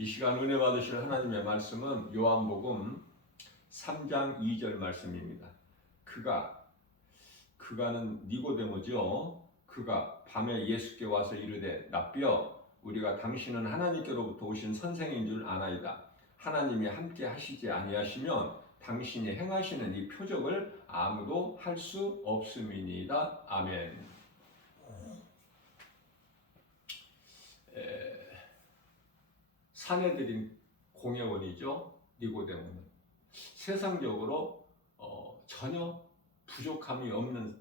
이 시간 은혜 받으실 하나님의 말씀은 요한복음 3장 2절 말씀입니다. 그가는 니고데모죠. 그가 밤에 예수께 와서 이르되 라삐여 우리가 당신은 하나님께로부터 오신 선생인 줄 아나이다. 하나님이 함께 하시지 아니하시면 당신이 행하시는 이 표적을 아무도 할 수 없음이니이다. 아멘. 사내들인 공예원이죠. 니고데모는 세상적으로 전혀 부족함이 없는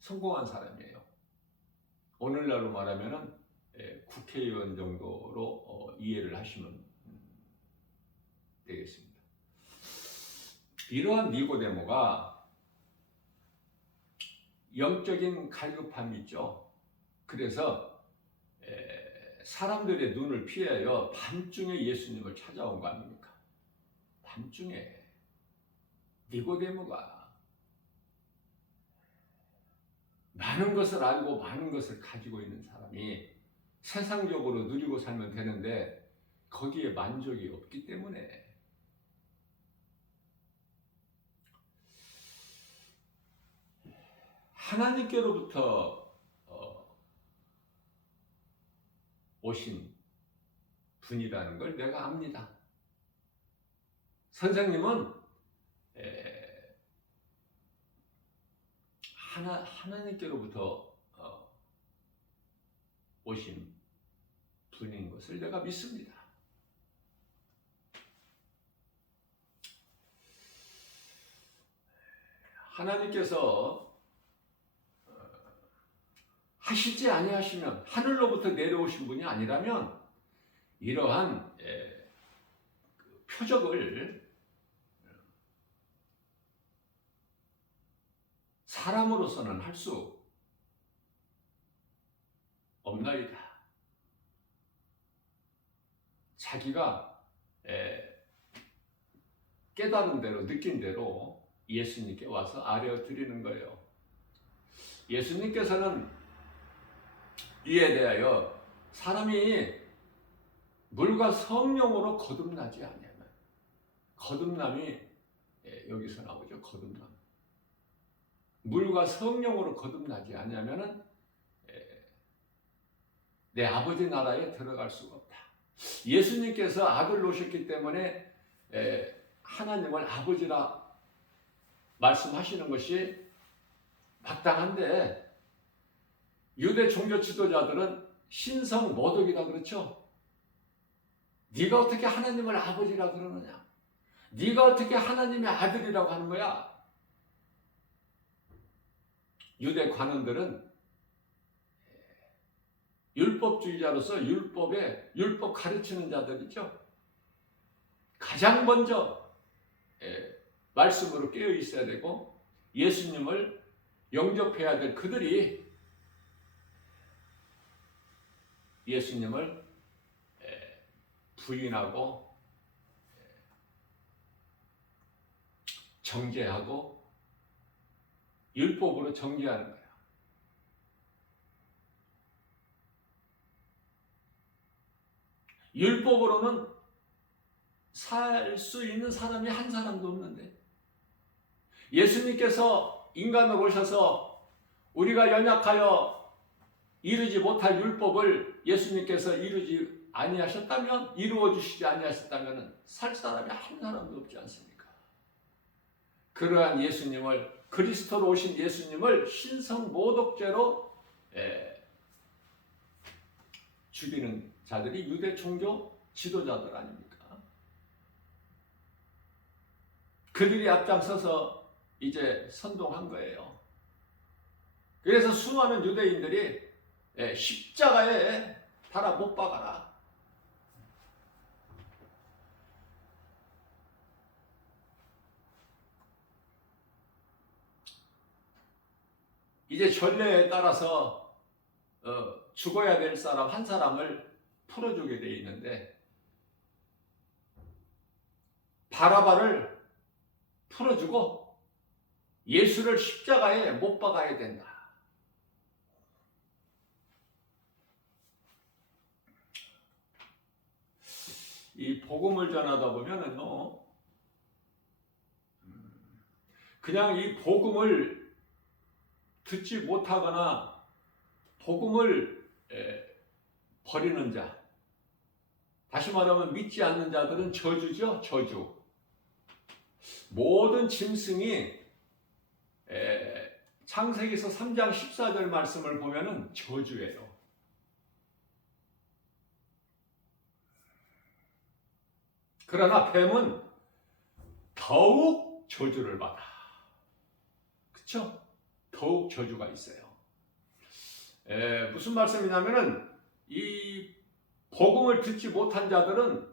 성공한 사람이에요. 오늘날로 말하면은 국회의원 정도로 이해를 하시면 되겠습니다. 이러한 니고데모가 영적인 갈급함이 있죠. 그래서 사람들의 눈을 피하여 밤중에 예수님을 찾아온 거 아닙니까? 밤중에 니고데모가 많은 것을 알고 많은 것을 가지고 있는 사람이 세상적으로 누리고 살면 되는데 거기에 만족이 없기 때문에 하나님께로부터 오신 분이라는 걸 내가 압니다. 선생님은 하나님께로부터 오신 분인 것을 내가 믿습니다. 하나님께서 하시지 아니하시면 하늘로부터 내려오신 분이 아니라면 이러한 표적을 사람으로서는 할 수 없나이다. 자기가 깨달은 대로 느낀 대로 예수님께 와서 아뢰어 드리는 거예요. 예수님께서는 이에 대하여 사람이 물과 성령으로 거듭나지 않으면, 거듭남이 여기서 나오죠. 거듭남. 물과 성령으로 거듭나지 않으면 내 아버지 나라에 들어갈 수가 없다. 예수님께서 아들로 오셨기 때문에 하나님을 아버지라 말씀하시는 것이 마땅한데 유대 종교 지도자들은 신성 모독이다 그렇죠? 네가 어떻게 하나님을 아버지라 그러느냐? 네가 어떻게 하나님의 아들이라고 하는 거야? 유대 관원들은 율법주의자로서 율법 가르치는 자들이죠. 가장 먼저 말씀으로 깨어 있어야 되고 예수님을 영접해야 될 그들이 예수님을 부인하고 정죄하고 율법으로 정죄하는 거예요. 율법으로는 살 수 있는 사람이 한 사람도 없는데 예수님께서 인간으로 오셔서 우리가 연약하여 이루지 못할 율법을 예수님께서 이루어 주시지 아니하셨다면 살 사람이 한 사람도 없지 않습니까? 그러한 예수님을, 그리스도로 오신 예수님을 신성모독죄로 죽이는 자들이 유대 종교 지도자들 아닙니까? 그들이 앞장서서 이제 선동한 거예요. 그래서 수많은 유대인들이 십자가에 달아 못 박아라. 이제 전례에 따라서 죽어야 될 사람 한 사람을 풀어주게 돼 있는데 바라바를 풀어주고 예수를 십자가에 못 박아야 된다. 이 복음을 전하다 보면은요, 그냥 이 복음을 듣지 못하거나 복음을 버리는 자, 다시 말하면 믿지 않는 자들은 저주죠, 저주. 모든 짐승이 창세기서 3장 14절 말씀을 보면은 저주예요. 그러나 뱀은 더욱 저주를 받아. 그쵸? 더욱 저주가 있어요. 무슨 말씀이냐면은 이 복음을 듣지 못한 자들은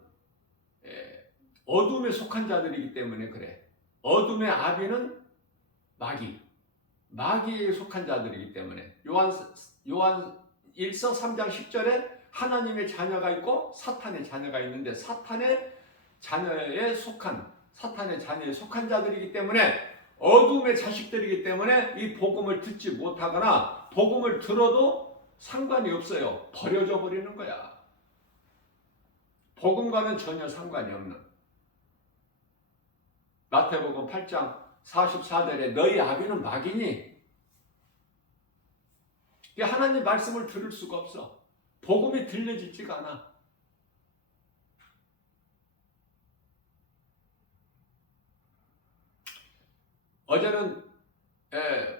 어둠에 속한 자들이기 때문에 그래. 어둠의 아비는 마귀에 속한 자들이기 때문에 요한 1서 3장 10절에 하나님의 자녀가 있고 사탄의 자녀가 있는데 사탄의 자녀에 속한 자들이기 때문에 어둠의 자식들이기 때문에 이 복음을 듣지 못하거나 복음을 들어도 상관이 없어요. 버려져 버리는 거야. 복음과는 전혀 상관이 없는. 마태복음 8장 44절에 너희 아비는 마귀니? 하나님 말씀을 들을 수가 없어. 복음이 들려지지가 않아. 어제는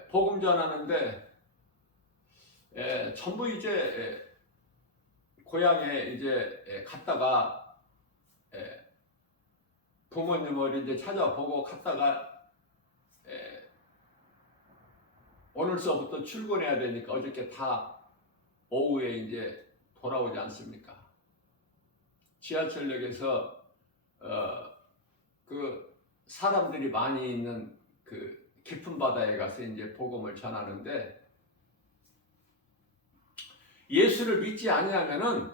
복음 전하는데 전부 이제 고향에 이제 갔다가 부모님을 이제 찾아보고 갔다가 오늘서부터 출근해야 되니까 어저께 다 오후에 이제 돌아오지 않습니까? 지하철역에서 그 사람들이 많이 있는 그 깊은 바다에 가서 이제 복음을 전하는데 예수를 믿지 아니하면은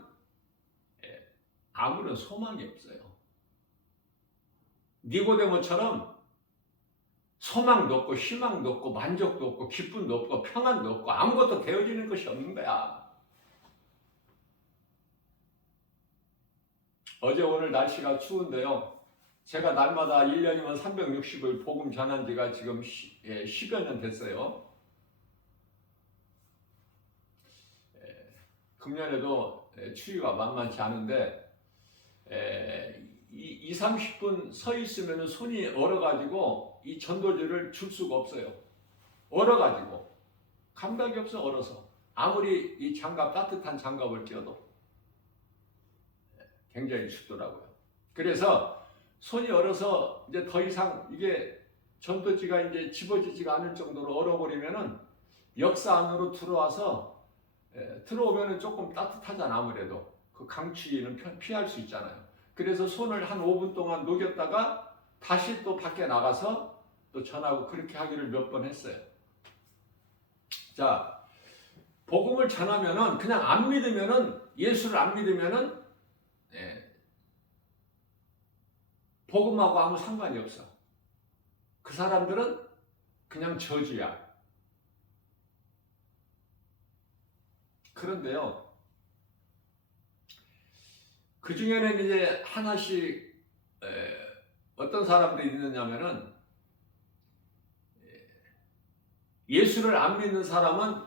아무런 소망이 없어요. 니고데모처럼 소망도 없고 희망도 없고 만족도 없고 기쁨도 없고 평안도 없고 아무것도 되어지는 것이 없는 거야. 어제 오늘 날씨가 추운데요. 제가 날마다 1년이면 360일 복음 전한 지가 지금 10여 년 됐어요. 금년에도 추위가 만만치 않은데 30분 서 있으면 손이 얼어가지고 이 전도지를 줄 수가 없어요. 얼어가지고 감각이 없어. 얼어서 아무리 이 장갑 따뜻한 장갑을 껴도 굉장히 춥더라고요. 그래서 손이 얼어서 이제 더 이상 이게 전도지가 이제 집어지지가 않을 정도로 얼어버리면은 역사 안으로 들어와서 들어오면은 조금 따뜻하잖아. 아무래도 그 강추위는 피할 수 있잖아요. 그래서 손을 한 5분 동안 녹였다가 다시 또 밖에 나가서 또 전하고 그렇게 하기를 몇 번 했어요. 자, 복음을 전하면은 그냥 안 믿으면은 예수를 안 믿으면은 복음하고 아무 상관이 없어. 그 사람들은 그냥 저주야. 그런데요, 그 중에는 이제 하나씩 어떤 사람들이 있느냐면은 예수를 안 믿는 사람은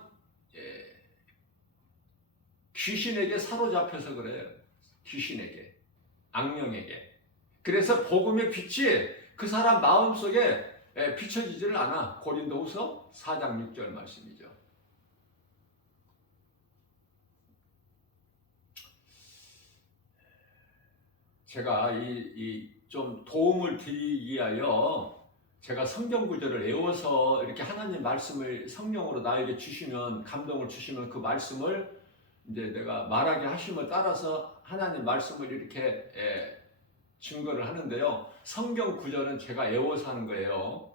귀신에게 사로잡혀서 그래요. 귀신에게, 악령에게. 그래서 복음의 빛이 그 사람 마음속에 비춰지지를 않아. 고린도후서 4장 6절 말씀이죠. 제가 좀 도움을 드리기 위하여 제가 성경 구절을 외워서 이렇게 하나님 말씀을 성령으로 나에게 주시면, 감동을 주시면 그 말씀을 이제 내가 말하게 하심을 따라서 하나님 말씀을 이렇게 증거를 하는데요. 성경 구절은 제가 외워서 하는 거예요.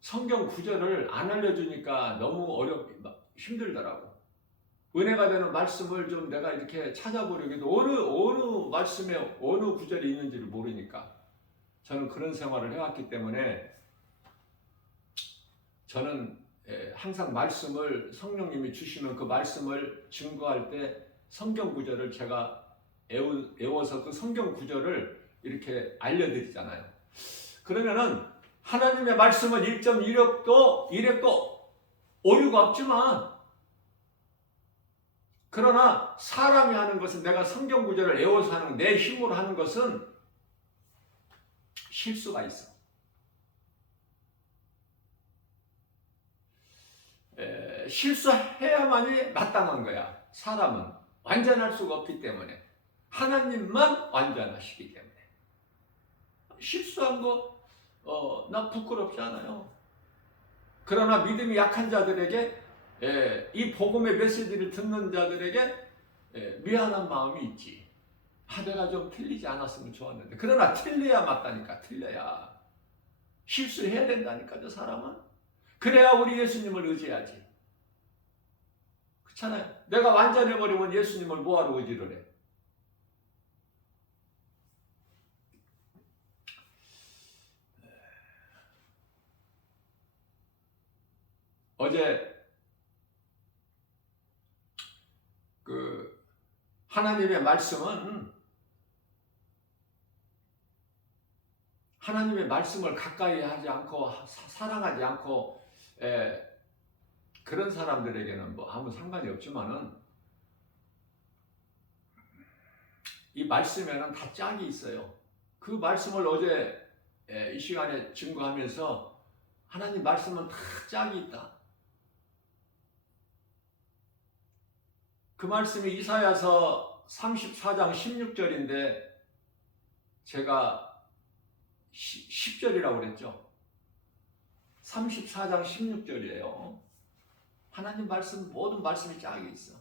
성경 구절을 안 알려주니까 너무 힘들더라고. 은혜가 되는 말씀을 좀 내가 이렇게 찾아보려고 해도 어느 말씀에 어느 구절이 있는지를 모르니까 저는 그런 생활을 해왔기 때문에 저는 항상 말씀을 성령님이 주시면 그 말씀을 증거할 때 성경 구절을 제가 애워서 그 성경 구절을 이렇게 알려드리잖아요. 그러면은 하나님의 말씀은 1.1획도 오류가 없지만, 그러나 사람이 하는 것은, 내가 성경 구절을 외워서 하는, 내 힘으로 하는 것은 실수가 있어. 실수해야만이 마땅한 거야. 사람은 완전할 수가 없기 때문에. 하나님만 완전하시기 때문에. 실수한 거 나 부끄럽지 않아요. 그러나 믿음이 약한 자들에게, 이 복음의 메시지를 듣는 자들에게 미안한 마음이 있지. 내가 좀 틀리지 않았으면 좋았는데. 그러나 틀려야 맞다니까. 틀려야. 실수해야 된다니까요, 사람은. 그래야 우리 예수님을 의지하지. 그렇잖아요. 내가 완전해버리면 예수님을 뭐하러 의지를 해? 어제 하나님의 말씀은, 하나님의 말씀을 가까이 하지 않고 사랑하지 않고 그런 사람들에게는 뭐 아무 상관이 없지만은, 이 말씀에는 다 짝이 있어요. 그 말씀을 어제 이 시간에 증거하면서, 하나님 말씀은 다 짝이 있다. 그 말씀이 이사야서 34장 16절인데 제가 10절이라고 그랬죠. 34장 16절이에요. 하나님 말씀, 모든 말씀이 짝이 있어.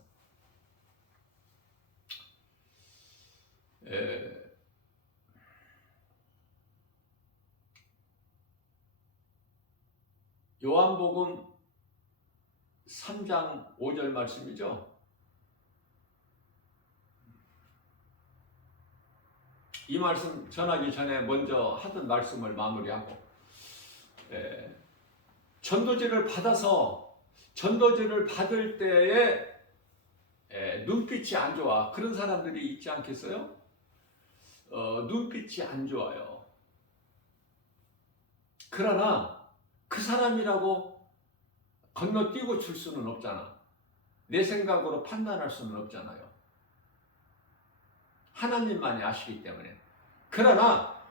요한복음 3장 5절 말씀이죠. 이 말씀 전하기 전에 먼저 하던 말씀을 마무리하고, 전도지를 받아서, 전도지를 받을 때에 눈빛이 안 좋아. 그런 사람들이 있지 않겠어요? 눈빛이 안 좋아요. 그러나 그 사람이라고 건너뛰고 줄 수는 없잖아. 내 생각으로 판단할 수는 없잖아요. 하나님만이 아시기 때문에. 그러나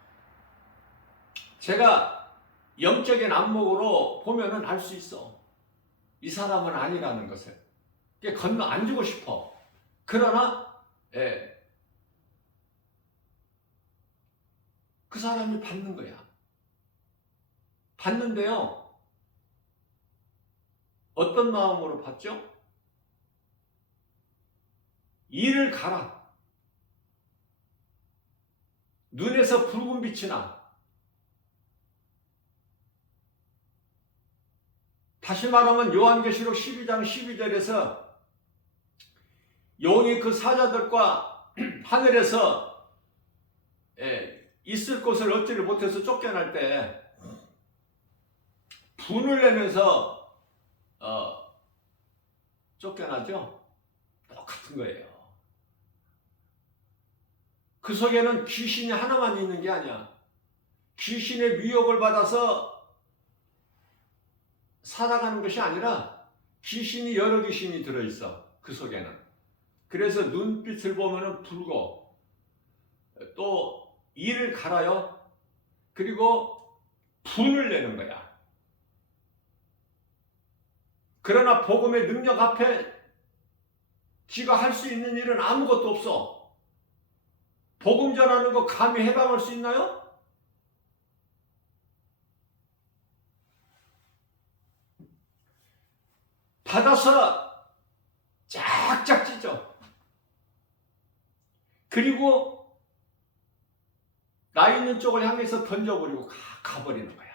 제가 영적인 안목으로 보면은 알 수 있어. 이 사람은 아니라는 것을. 건너 안 주고 싶어. 그러나 그 사람이 받는 거야. 받는데요, 어떤 마음으로 받죠? 이를 가라. 눈에서 붉은 빛이 나. 다시 말하면 요한계시록 12장 12절에서 영이 그 사자들과 하늘에서 있을 곳을 얻지를 못해서 쫓겨날 때 분을 내면서 쫓겨나죠? 똑같은 거예요. 그 속에는 귀신이 하나만 있는 게 아니야. 귀신의 미혹을 받아서 살아가는 것이 아니라 귀신이, 여러 귀신이 들어있어. 그 속에는. 그래서 눈빛을 보면은 붉고, 또 이를 갈아요. 그리고 분을 내는 거야. 그러나 복음의 능력 앞에 지가 할 수 있는 일은 아무것도 없어. 복음 전하는 거 감히 해방할 수 있나요? 받아서 쫙쫙 찢어. 그리고 나 있는 쪽을 향해서 던져버리고 가버리는 거야.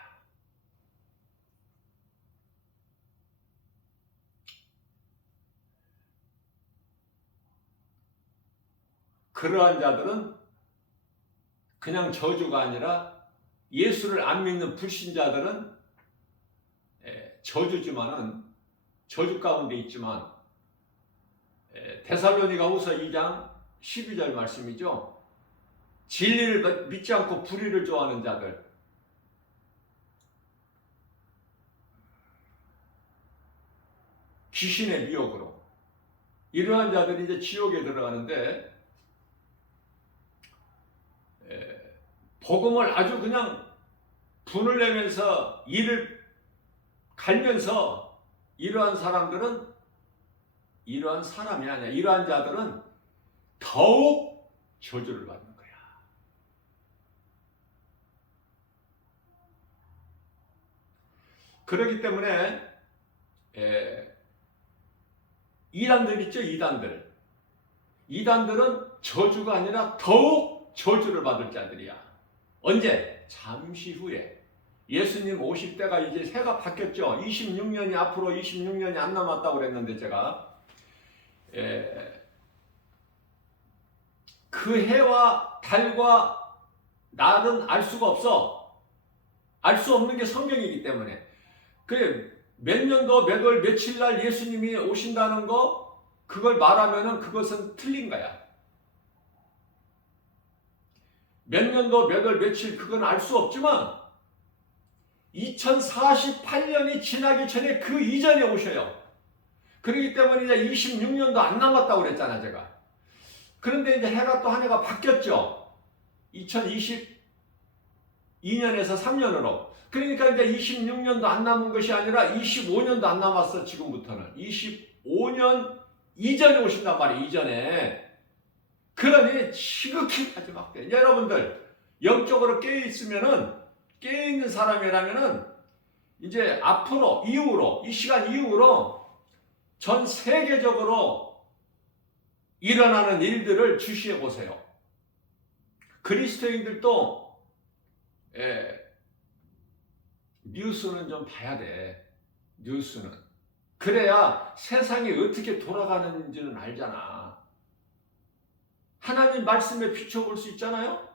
그러한 자들은 그냥 저주가 아니라, 예수를 안 믿는 불신자들은 저주지만은, 저주 가운데 있지만, 데살로니가 후서 2장 12절 말씀이죠. 진리를 믿지 않고 불의를 좋아하는 자들, 귀신의 미혹으로 이러한 자들이 이제 지옥에 들어가는데, 복음을 아주 그냥 분을 내면서 이를 갈면서 이러한 사람들은, 이러한 사람이 아니야, 이러한 자들은 더욱 저주를 받는 거야. 그렇기 때문에 이단들 있죠, 이단들. 이단들은 저주가 아니라 더욱 저주를 받을 자들이야. 언제? 잠시 후에. 예수님 오실 때가 이제 해가 바뀌었죠. 26년이 앞으로 26년이 안 남았다고 그랬는데 제가 그 해와 달과 날은 알 수가 없어. 알 수 없는 게 성경이기 때문에. 몇 년도 몇 월 며칠 날 예수님이 오신다는 거, 그걸 말하면은 그것은 틀린 거야. 몇 년도 몇 월 며칠 그건 알 수 없지만 2048년이 지나기 전에 그 이전에 오셔요. 그렇기 때문에 이제 26년도 안 남았다고 그랬잖아, 제가. 그런데 이제 해가 또 한 해가 바뀌었죠. 2022년에서 3년으로. 그러니까 이제 26년도 안 남은 것이 아니라 25년도 안 남았어, 지금부터는. 25년 이전에 오신단 말이에요, 이전에. 그러니 지극히 마지막 때. 여러분들, 영적으로 깨어있는 사람이라면은, 이제 앞으로, 이후로, 이 시간 이후로 전 세계적으로 일어나는 일들을 주시해 보세요. 그리스도인들도, 뉴스는 좀 봐야 돼. 뉴스는. 그래야 세상이 어떻게 돌아가는지는 알잖아. 하나님 말씀에 비춰볼 수 있잖아요.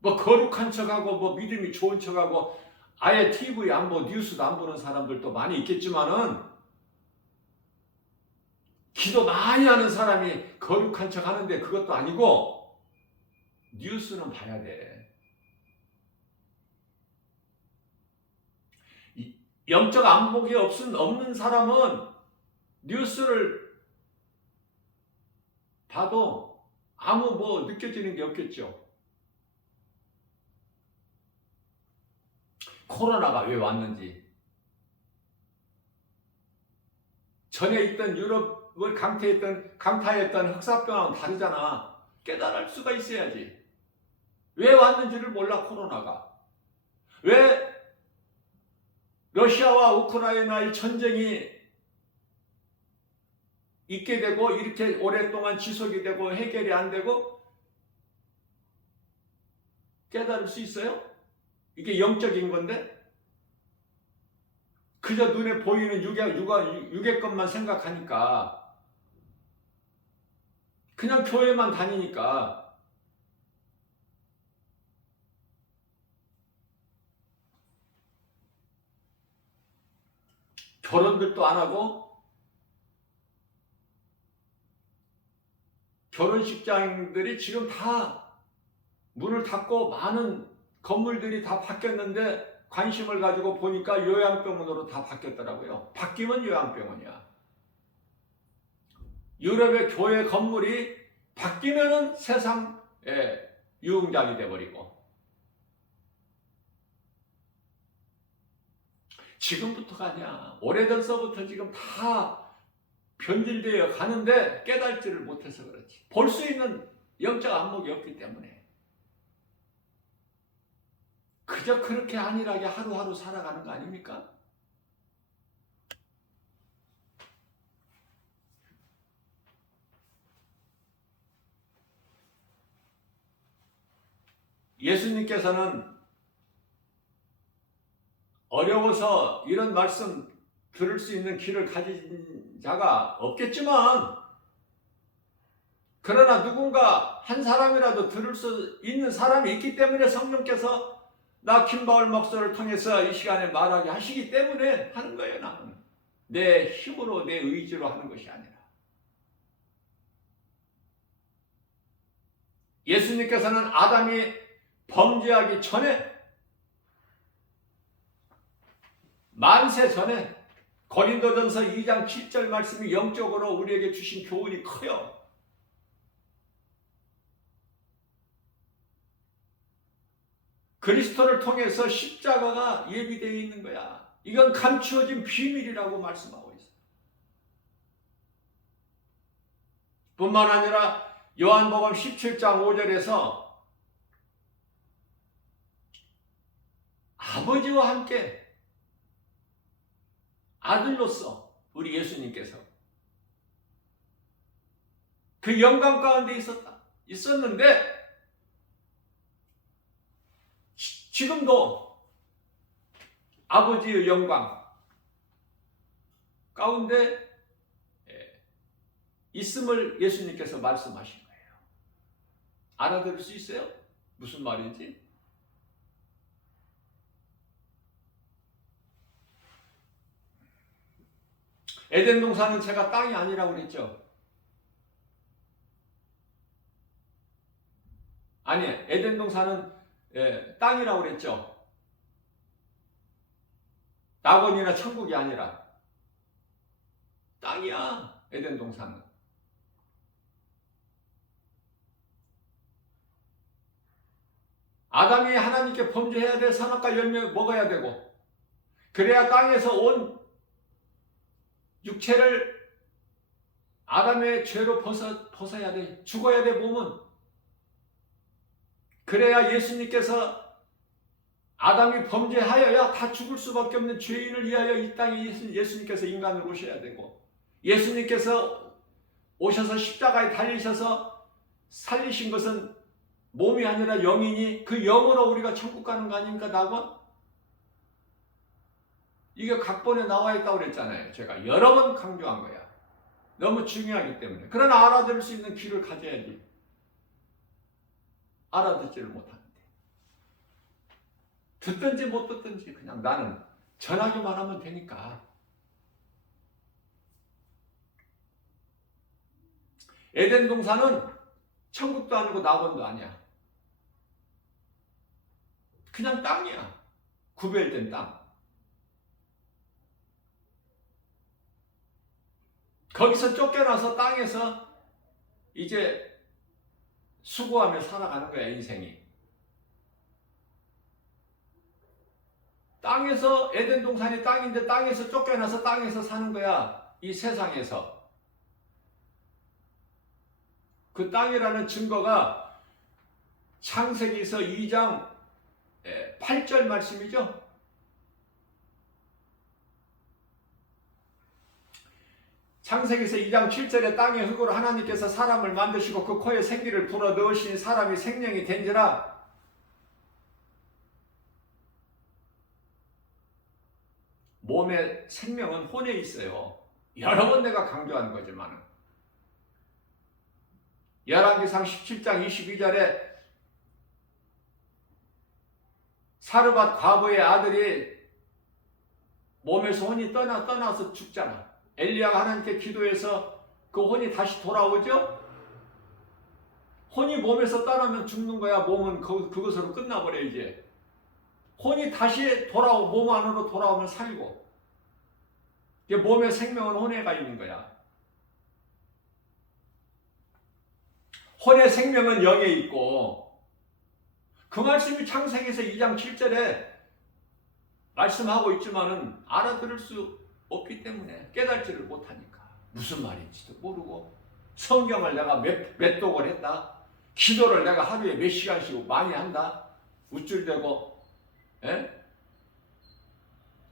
뭐 거룩한 척하고 뭐 믿음이 좋은 척하고 아예 TV 안 보고 뉴스도 안 보는 사람들도 많이 있겠지만은, 기도 많이 하는 사람이 거룩한 척 하는데 그것도 아니고 뉴스는 봐야 돼. 영적 안목이 없는 사람은 뉴스를 봐도 아무 뭐 느껴지는 게 없겠죠. 코로나가 왜 왔는지, 전에 있던 유럽을 강타했던 흑사병하고는 다르잖아. 깨달을 수가 있어야지. 왜 왔는지를 몰라, 코로나가. 왜 러시아와 우크라이나의 전쟁이 있게 되고 이렇게 오랫동안 지속이 되고 해결이 안 되고 깨달을 수 있어요? 이게 영적인 건데, 그저 눈에 보이는 육의 것만 생각하니까, 그냥 교회만 다니니까, 결혼들도 안 하고, 결혼식장들이 지금 다 문을 닫고 많은 건물들이 다 바뀌었는데, 관심을 가지고 보니까 요양병원으로 다 바뀌었더라고요. 바뀌면 요양병원이야. 유럽의 교회 건물이 바뀌면은 세상 유흥장이 돼버리고. 지금부터가 아니야. 오래전서부터 지금 다 변질되어 가는데 깨달지를 못해서 그렇지. 볼 수 있는 영적 안목이 없기 때문에. 그저 그렇게 안일하게 하루하루 살아가는 거 아닙니까? 예수님께서는 어려워서 이런 말씀 들을 수 있는 귀를 가진 자가 없겠지만, 그러나 누군가 한 사람이라도 들을 수 있는 사람이 있기 때문에 성령께서 나 김바울 목사를 통해서 이 시간에 말하게 하시기 때문에 하는 거예요. 나는 내 힘으로 내 의지로 하는 것이 아니라. 예수님께서는 아담이 범죄하기 전에, 만세 전에, 고린도전서 2장 7절 말씀이 영적으로 우리에게 주신 교훈이 커요. 그리스도를 통해서 십자가가 예비되어 있는 거야. 이건 감추어진 비밀이라고 말씀하고 있어요. 뿐만 아니라 요한복음 17장 5절에서 아버지와 함께 아들로서 우리 예수님께서 그 영광 가운데 있었는데 지금도 아버지의 영광 가운데 있음을 예수님께서 말씀하신 거예요. 알아들을 수 있어요? 무슨 말인지? 에덴 동산은 제가 땅이 아니라고 그랬죠. 아니, 에덴 동산은 땅이라고 그랬죠. 낙원이나 천국이 아니라 땅이야, 에덴 동산은. 아담이 하나님께 범죄해야 돼. 선악과 열매 먹어야 되고, 그래야 땅에서 온 육체를 아담의 죄로 벗어야 돼. 죽어야 돼, 몸은. 그래야 예수님께서 아담이 범죄하여야 다 죽을 수밖에 없는 죄인을 위하여 이 땅에 예수님께서 인간으로 오셔야 되고, 예수님께서 오셔서 십자가에 달리셔서 살리신 것은 몸이 아니라 영이니 그 영으로 우리가 천국 가는 거 아닙니까? 낙원? 이게 각본에 나와 있다고 그랬잖아요. 제가 여러 번 강조한 거야. 너무 중요하기 때문에. 그러나 알아들을 수 있는 귀를 가져야지. 알아듣지를 못하는데. 듣든지 못 듣든지 그냥 나는 전하기만 하면 되니까. 에덴 동산은 천국도 아니고 낙원도 아니야. 그냥 땅이야. 구별된 땅. 거기서 쫓겨나서 땅에서 이제 수고하며 살아가는 거야, 인생이. 땅에서, 에덴 동산이 땅인데 땅에서 쫓겨나서 땅에서 사는 거야, 이 세상에서. 그 땅이라는 증거가 창세기서 2장 8절 말씀이죠. 창세기서 2장 7절에 땅의 흙으로 하나님께서 사람을 만드시고 그 코에 생기를 불어 넣으신 사람이 생명이 된지라. 몸의 생명은 혼에 있어요. 여러 번 내가 강조하는 거지만 열왕기상 17장 22절에 사르밧 과부의 아들이 몸에서 혼이 떠나서 죽잖아. 엘리야가 하나님께 기도해서 그 혼이 다시 돌아오죠? 혼이 몸에서 떠나면 죽는 거야. 몸은 그것으로 끝나버려 이제. 혼이 다시 몸 안으로 돌아오면 살고. 몸의 생명은 혼에가 있는 거야. 혼의 생명은 영에 있고, 그 말씀이 창세기에서 2장 7절에 말씀하고 있지만은 알아들을 수 없기 때문에 깨달지를 못하니까 무슨 말인지도 모르고, 성경을 내가 몇 독을 했다, 기도를 내가 하루에 몇 시간씩 많이 한다, 우쭐대고,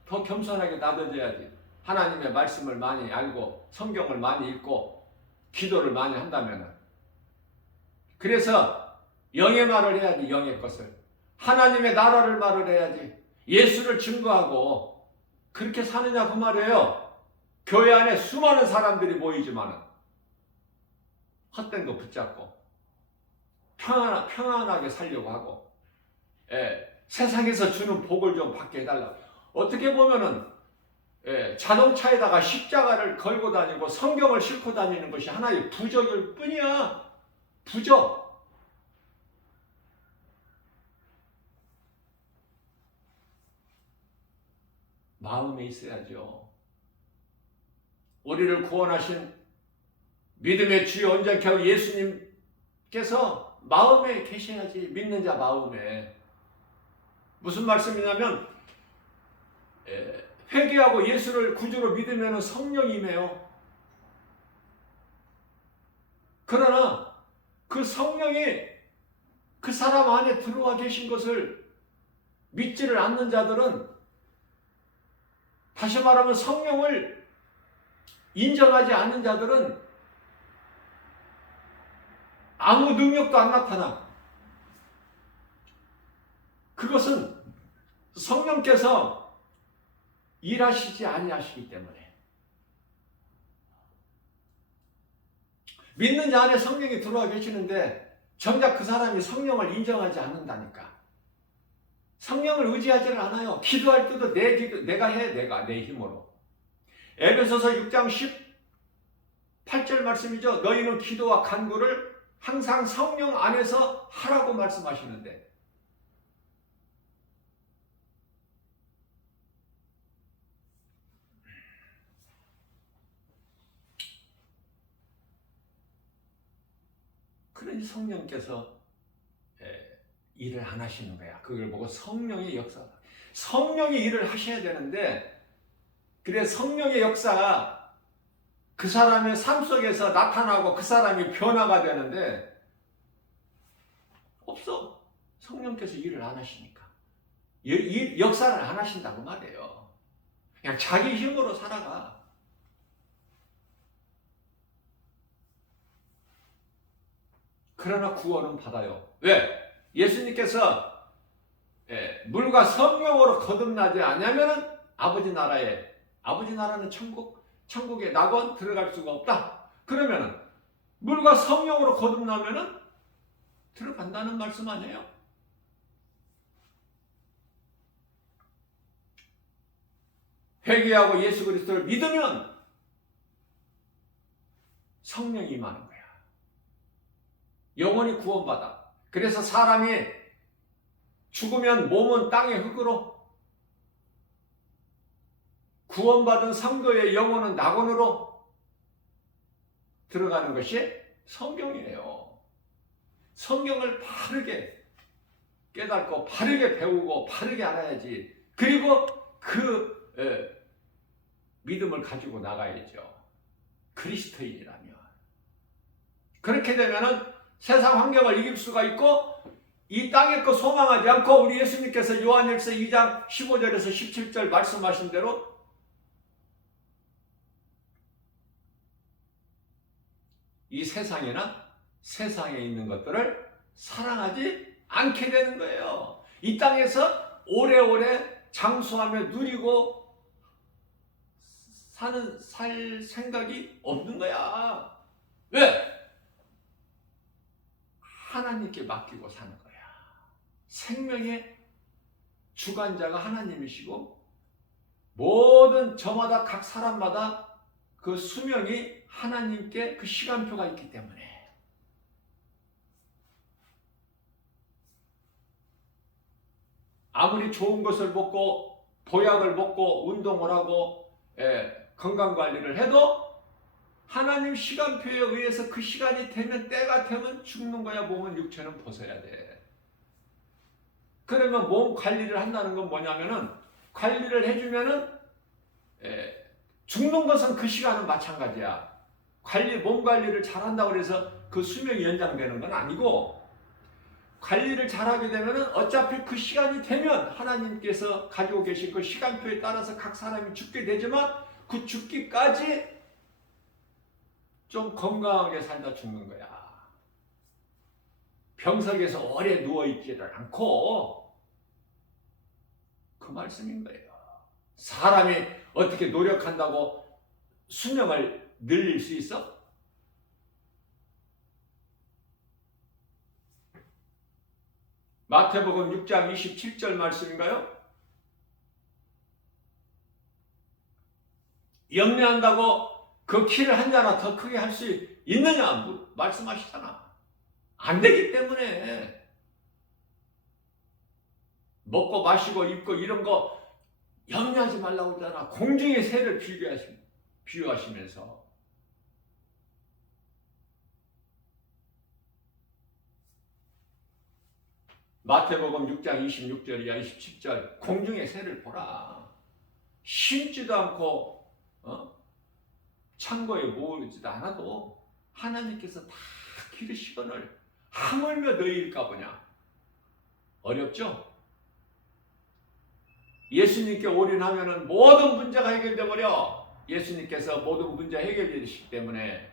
더 겸손하게 나눠져야지. 하나님의 말씀을 많이 알고 성경을 많이 읽고 기도를 많이 한다면. 그래서 영의 말을 해야지. 영의 것을, 하나님의 나라를 말을 해야지. 예수를 증거하고 그렇게 사느냐 그 말이에요. 교회 안에 수많은 사람들이 모이지만 헛된 거 붙잡고 평안하게 살려고 하고, 세상에서 주는 복을 좀 받게 해달라고. 어떻게 보면은 자동차에다가 십자가를 걸고 다니고 성경을 싣고 다니는 것이 하나의 부적일 뿐이야. 부적. 마음에 있어야죠. 우리를 구원하신 믿음의 주여 온전케 하고 예수님께서 마음에 계셔야지. 믿는 자 마음에. 무슨 말씀이냐면 회개하고 예수를 구주로 믿으면 성령이 임해요. 그러나 그 성령이 그 사람 안에 들어와 계신 것을 믿지를 않는 자들은, 다시 말하면 성령을 인정하지 않는 자들은 아무 능력도 안 나타나. 그것은 성령께서 일하시지 아니하시기 때문에. 믿는 자 안에 성령이 들어와 계시는데 정작 그 사람이 성령을 인정하지 않는다니까. 성령을 의지하지를 않아요. 기도할 때도 내가 해, 내 힘으로. 에베소서 6장 18절 말씀이죠. 너희는 기도와 간구를 항상 성령 안에서 하라고 말씀하시는데, 그러니 성령께서 일을 안 하시는 거야. 그걸 보고 성령의 역사. 성령이 일을 하셔야 되는데, 그래 성령의 역사가 그 사람의 삶 속에서 나타나고 그 사람이 변화가 되는데 없어. 성령께서 일을 안 하시니까. 역사를 안 하신다고 말이에요. 그냥 자기 힘으로 살아가. 그러나 구원은 받아요. 왜? 예수님께서 물과 성령으로 거듭나지 않으면 아버지 나라는 천국의 낙원 들어갈 수가 없다. 그러면은 물과 성령으로 거듭나면은 들어간다는 말씀 아니에요? 회개하고 예수 그리스도를 믿으면 성령이 임하는 거야. 영혼이 구원받아. 그래서 사람이 죽으면 몸은 땅의 흙으로, 구원받은 성도의 영혼은 낙원으로 들어가는 것이 성경이에요. 성경을 바르게 깨닫고 바르게 배우고 바르게 알아야지. 그리고 그 믿음을 가지고 나가야죠. 그리스도인이라면. 그렇게 되면은 세상 환경을 이길 수가 있고, 이 땅의 것 소망하지 않고 우리 예수님께서 요한일서 2장 15절에서 17절 말씀하신 대로 이 세상이나 세상에 있는 것들을 사랑하지 않게 되는 거예요. 이 땅에서 오래오래 장수하며 누리고 살 생각이 없는 거야. 왜? 하나님께 맡기고 사는 거야. 생명의 주관자가 하나님이시고, 모든 저마다 각 사람마다 그 수명이 하나님께 그 시간표가 있기 때문에. 아무리 좋은 것을 먹고 보약을 먹고 운동을 하고 건강관리를 해도 하나님 시간표에 의해서 그 시간이 되면, 때가 되면 죽는 거야. 몸은 육체는 벗어야 돼. 그러면 몸 관리를 한다는 건 뭐냐면은, 관리를 해주면은 죽는 것은 그 시간은 마찬가지야. 몸 관리를 잘한다고 해서 그 수명이 연장되는 건 아니고, 관리를 잘하게 되면은 어차피 그 시간이 되면 하나님께서 가지고 계신 그 시간표에 따라서 각 사람이 죽게 되지만, 그 죽기까지 좀 건강하게 살다 죽는 거야. 병석에서 오래 누워있지를 않고. 그 말씀인 거예요. 사람이 어떻게 노력한다고 수명을 늘릴 수 있어? 마태복음 6장 27절 말씀인가요? 영리한다고 그 키를 한 자나 더 크게 할 수 있느냐 말씀하시잖아. 안 되기 때문에. 먹고 마시고 입고 이런 거 염려하지 말라고 하잖아. 공중의 새를 비유하시면서 마태복음 6장 26절 이하 27절 공중의 새를 보라. 심지도 않고 창고에 모으지도 않아도 하나님께서 다 기르시거늘 하물며 너희일까 보냐. 어렵죠? 예수님께 올인하면은 모든 문제가 해결돼 버려. 예수님께서 모든 문제 해결해 주시기 때문에.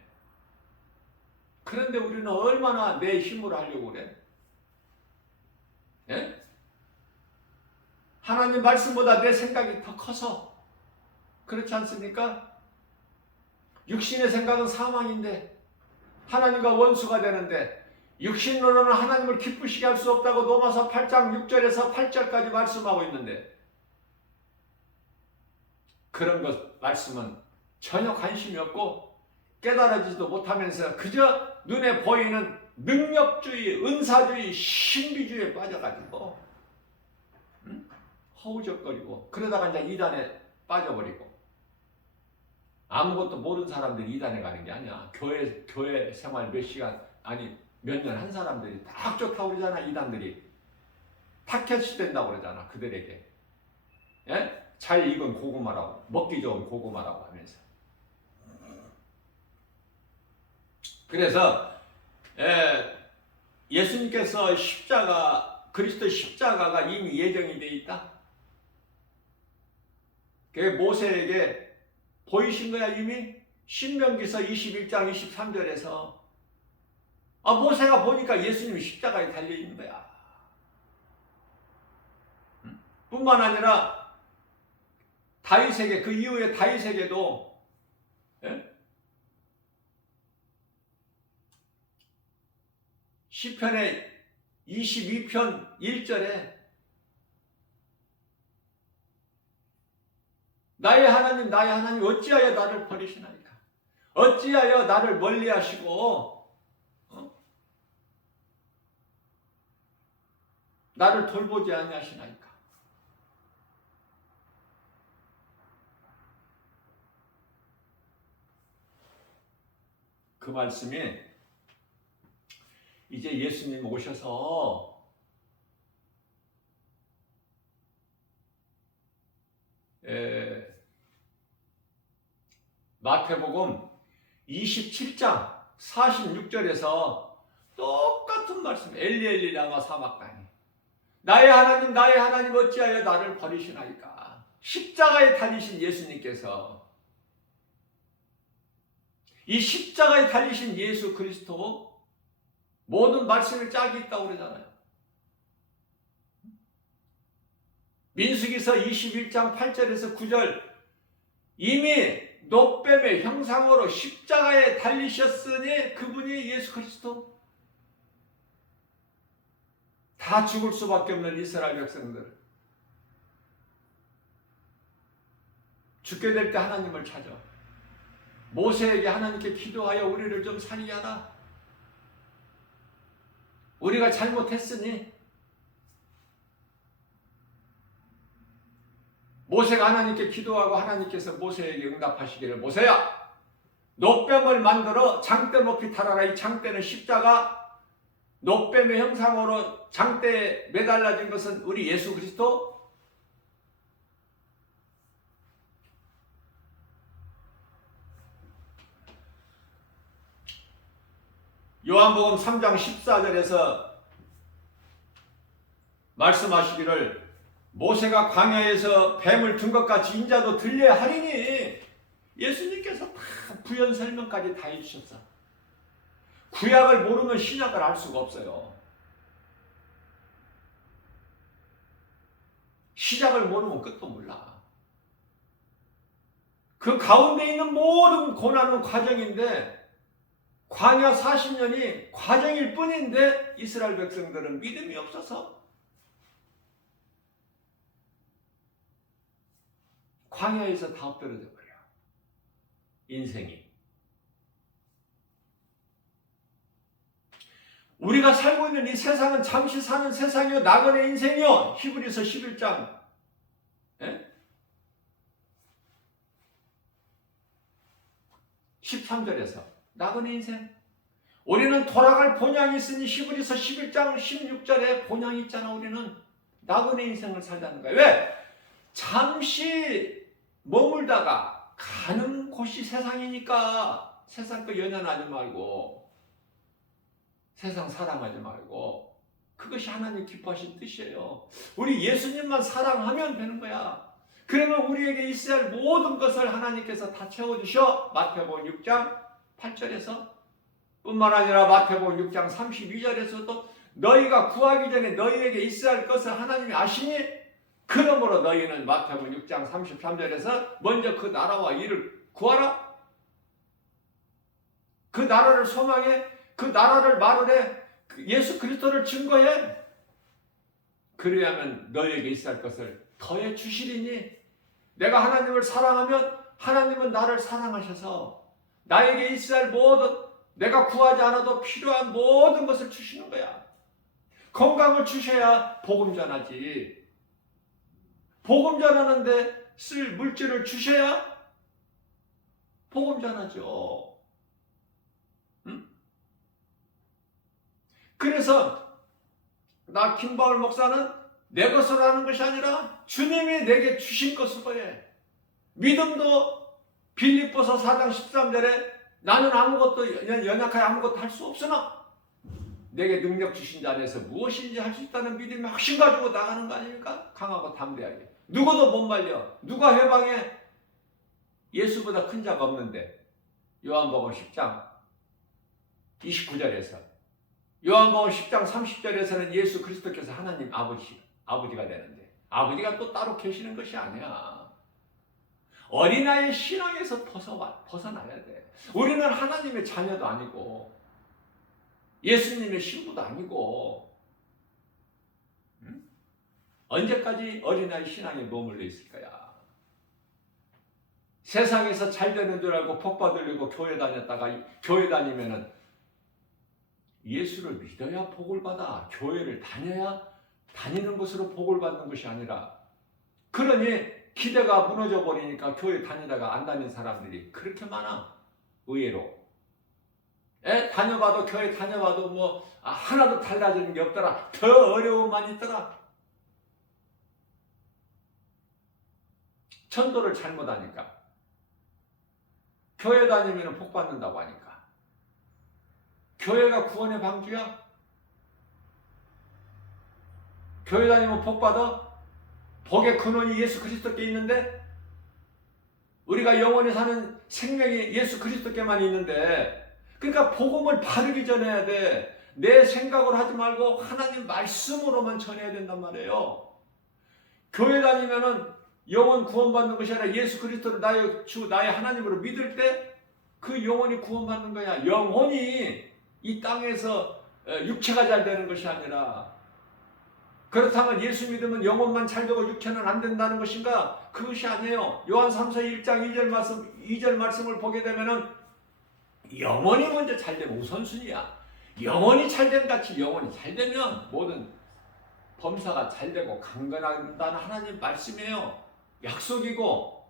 그런데 우리는 얼마나 내 힘으로 하려고 그래? 예? 하나님 말씀보다 내 생각이 더 커서 그렇지 않습니까? 육신의 생각은 사망인데 하나님과 원수가 되는데 육신으로는 하나님을 기쁘시게 할 수 없다고 로마서 8장 6절에서 8절까지 말씀하고 있는데 그런 것 말씀은 전혀 관심이 없고 깨달아지지도 못하면서 그저 눈에 보이는 능력주의, 은사주의, 신비주의에 빠져가지고 허우적거리고 그러다가 이제 이단에 빠져버리고 아무것도 모르는 사람들이 이단에 가는 게 아니야. 교회 생활 몇 시간 아니 몇 년 한 사람들이 딱 좋다고 그러잖아. 이단들이 타켓이 된다고 그러잖아. 그들에게 예? 잘 익은 고구마라고 먹기 좋은 고구마라고 하면서 그래서 예수님께서 그리스도 십자가가 이미 예정이 되어 있다. 그게 모세에게 보이신 거야 이미. 신명기서 21장 23절에서 모세가 보니까 예수님이 십자가에 달려있는 거야. 뿐만 아니라 다윗에게 그 이후에 다윗에게도 시편의 22편 1절에 나의 하나님 어찌하여 나를 버리시나이까? 어찌하여 나를 멀리하시고 나를 돌보지 아니하시나이까? 그 말씀이 이제 예수님 오셔서 마태복음 27장 46절에서 똑같은 말씀 엘리 라마 사박다니 나의 하나님 어찌하여 나를 버리시나이까. 십자가에 달리신 예수님께서 이 십자가에 달리신 예수 그리스도 모든 말씀에 짝이 있다고 그러잖아요. 민수기서 21장 8절에서 9절 이미 놋뱀의 형상으로 십자가에 달리셨으니 그분이 예수 그리스도. 다 죽을 수밖에 없는 이스라엘 백성들 죽게 될 때 하나님을 찾아 모세에게 하나님께 기도하여 우리를 좀 살게 하라. 우리가 잘못했으니 모세가 하나님께 기도하고 하나님께서 모세에게 응답하시기를 모세야 놋뱀을 만들어 장대 높이 달아라. 이 장대는 십자가 놋뱀의 형상으로 장대에 매달라진 것은 우리 예수 그리스도. 요한복음 3장 14절에서 말씀하시기를 모세가 광야에서 뱀을 든 것 같이 인자도 들려야 하리니 예수님께서 다 부연 설명까지 다 해주셨어. 구약을 모르면 신약을 알 수가 없어요. 시작을 모르면 끝도 몰라. 그 가운데 있는 모든 고난은 과정인데 광야 40년이 과정일 뿐인데 이스라엘 백성들은 믿음이 없어서 광야에서 다 엎드려져 버려. 인생이. 우리가 살고 있는 이 세상은 잠시 사는 세상이요 나그네 인생이요. 히브리서 11장 13절에서 나그네 인생. 우리는 돌아갈 본향이 있으니 히브리서 11장 16절에 본향이 있잖아. 우리는 나그네 인생을 살자는 거야. 왜? 잠시 머물다가 가는 곳이 세상이니까 세상 거 연연하지 말고 세상 사랑하지 말고 그것이 하나님 기뻐하신 뜻이에요. 우리 예수님만 사랑하면 되는 거야. 그러면 우리에게 있어야 할 모든 것을 하나님께서 다 채워주셔. 마태복음 6장 8절에서 뿐만 아니라 마태복음 6장 32절에서도 너희가 구하기 전에 너희에게 있어야 할 것을 하나님이 아시니 그러므로 너희는 마태복음 6장 33절에서 먼저 그 나라와 일을 구하라. 그 나라를 소망해. 그 나라를 말을 해. 예수 그리스도를 증거해. 그래야만 너희에게 있어야 할 것을 더해 주시리니 내가 하나님을 사랑하면 하나님은 나를 사랑하셔서 나에게 있어야 할 모든 내가 구하지 않아도 필요한 모든 것을 주시는 거야. 건강을 주셔야 복음 전하지. 복음 전하는데 쓸 물질을 주셔야 복음 전하죠. 응? 그래서 나 김바울 목사는 내 것으로 하는 것이 아니라 주님이 내게 주신 것으로 해. 믿음도 빌립보서 4장 13절에 나는 아무것도 연약하여 아무것도 할 수 없으나 내게 능력 주신 자 안에서 무엇인지 할 수 있다는 믿음이 확신 가지고 나가는 거 아닙니까? 강하고 담대하게. 누구도 못 말려. 누가 해방해? 예수보다 큰 자가 없는데. 요한복음 10장 29절에서 요한복음 10장 30절에서는 예수 그리스도께서 하나님 아버지가 되는데 아버지가 또 따로 계시는 것이 아니야. 어린아이의 신앙에서 벗어나야 돼. 우리는 하나님의 자녀도 아니고 예수님의 신부도 아니고 언제까지 어린아이 신앙에 머물러 있을 거야. 세상에서 잘 되는 줄 알고 복 받으려고 교회 다녔다가 교회 다니면은 예수를 믿어야 복을 받아. 교회를 다녀야 다니는 것으로 복을 받는 것이 아니라 그러니 기대가 무너져 버리니까 교회 다니다가 안 다닌 사람들이 그렇게 많아. 의외로. 다녀봐도 교회 다녀봐도 뭐 하나도 달라지는 게 없더라. 더 어려움만 있더라. 전도를 잘못하니까. 교회 다니면 복 받는다고 하니까. 교회가 구원의 방주야? 교회 다니면 복 받아? 복의 근원이 예수 그리스도께 있는데 우리가 영원히 사는 생명이 예수 그리스도께만 있는데 그러니까 복음을 바르게 전해야 돼. 내 생각으로 하지 말고 하나님 말씀으로만 전해야 된단 말이에요. 교회 다니면은 영원 구원받는 것이 아니라 예수 그리스도를 나의 주, 나의 하나님으로 믿을 때 그 영혼이 구원받는 거야. 영혼이 이 땅에서 육체가 잘 되는 것이 아니라 그렇다면 예수 믿으면 영혼만 잘 되고 육체는 안 된다는 것인가? 그것이 아니에요. 요한 3서 1장 2절 말씀을 보게 되면은 영혼이 먼저 잘 되면 우선순위야. 영혼이 잘된 같이 영혼이 잘 되면 모든 범사가 잘 되고 강건한다는 하나님 말씀이에요. 약속이고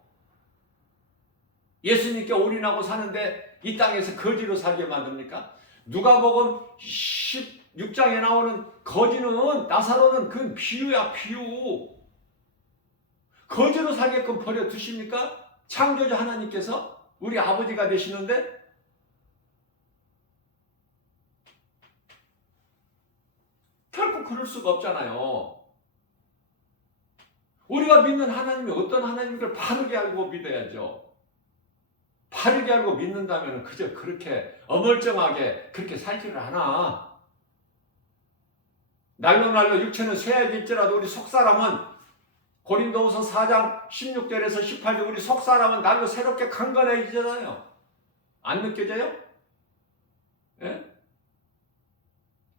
예수님께 올인하고 사는데 이 땅에서 거지로 살게 만듭니까? 누가복음 16장에 나오는 거지는 나사로는 그건 비유야. 비유. 거지로 살게끔 버려 두십니까? 창조주 하나님께서 우리 아버지가 되시는데 결코 그럴 수가 없잖아요. 우리가 믿는 하나님이 어떤 하나님인걸 바르게 알고 믿어야죠. 바르게 알고 믿는다면 그저 그렇게 어물쩡하게 그렇게 살지를 않아. 날로 육체는 쇠약일지라도 우리 속사람은 고린도후서 4장 16절에서 18절 우리 속사람은 날로 새롭게 강건해지잖아요. 안 느껴져요? 예?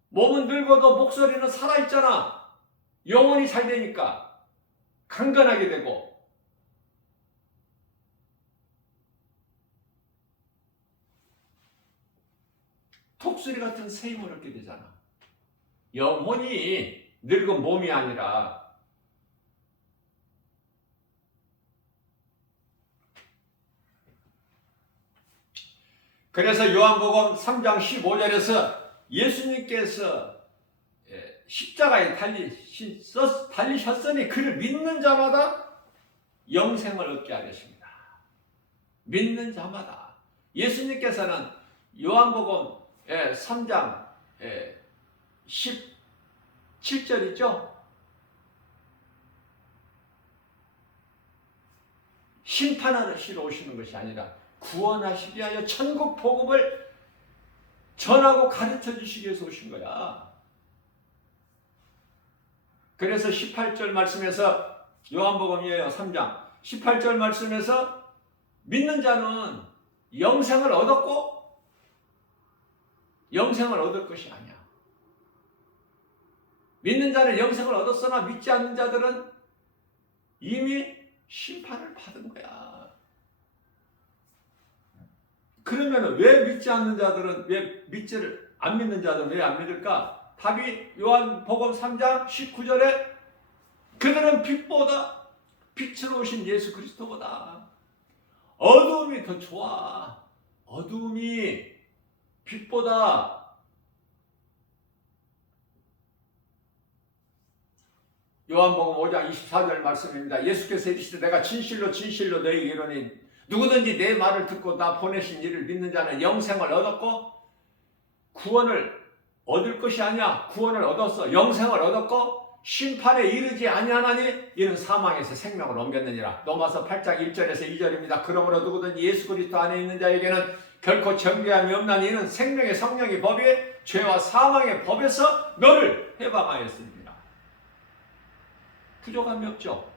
몸은 늙어도 목소리는 살아있잖아. 영혼이 잘 되니까 강건하게 되고 독수리 같은 새 힘을 얻게 되잖아. 영혼이 늙은 몸이 아니라 그래서 요한복음 3장 15절에서 예수님께서 십자가에 달리셨으니 그를 믿는 자마다 영생을 얻게 하겠습니다. 믿는 자마다. 예수님께서는 요한복음 3장 17절이죠. 심판하시러 오시는 것이 아니라 구원하시기 위하여 천국 복음을 전하고 가르쳐 주시기 위해서 오신 거야. 그래서 18절 말씀에서 요한복음이에요. 3장 18절 말씀에서 믿는 자는 영생을 얻었고 영생을 얻을 것이 아니야. 믿는 자는 영생을 얻었으나 믿지 않는 자들은 이미 심판을 받은 거야. 그러면 왜 믿지 않는 자들은, 왜 믿지를 안 믿는 자들은 왜 안 믿을까? 답이 요한복음 3장 19절에 그들은 빛보다 빛으로 오신 예수 그리스도보다 어두움이 더 좋아. 어두움이 빛보다 요한복음 5장 24절 말씀입니다. 예수께서 이르시되 내가 진실로 진실로 너희에게 이르노니 누구든지 내 말을 듣고 나 보내신 이를 믿는 자는 영생을 얻었고 구원을 얻을 것이 아니야. 구원을 얻었어. 영생을 얻었고 심판에 이르지 아니하나니 이는 사망에서 생명을 옮겼느니라. 로마서 8장 1절에서 2절입니다. 그러므로 누구든지 예수 그리스도 안에 있는 자에게는 결코 정죄함이 없나니 이는 생명의 성령의 법에 죄와 사망의 법에서 너를 해방하였습니다. 부족함이 없죠.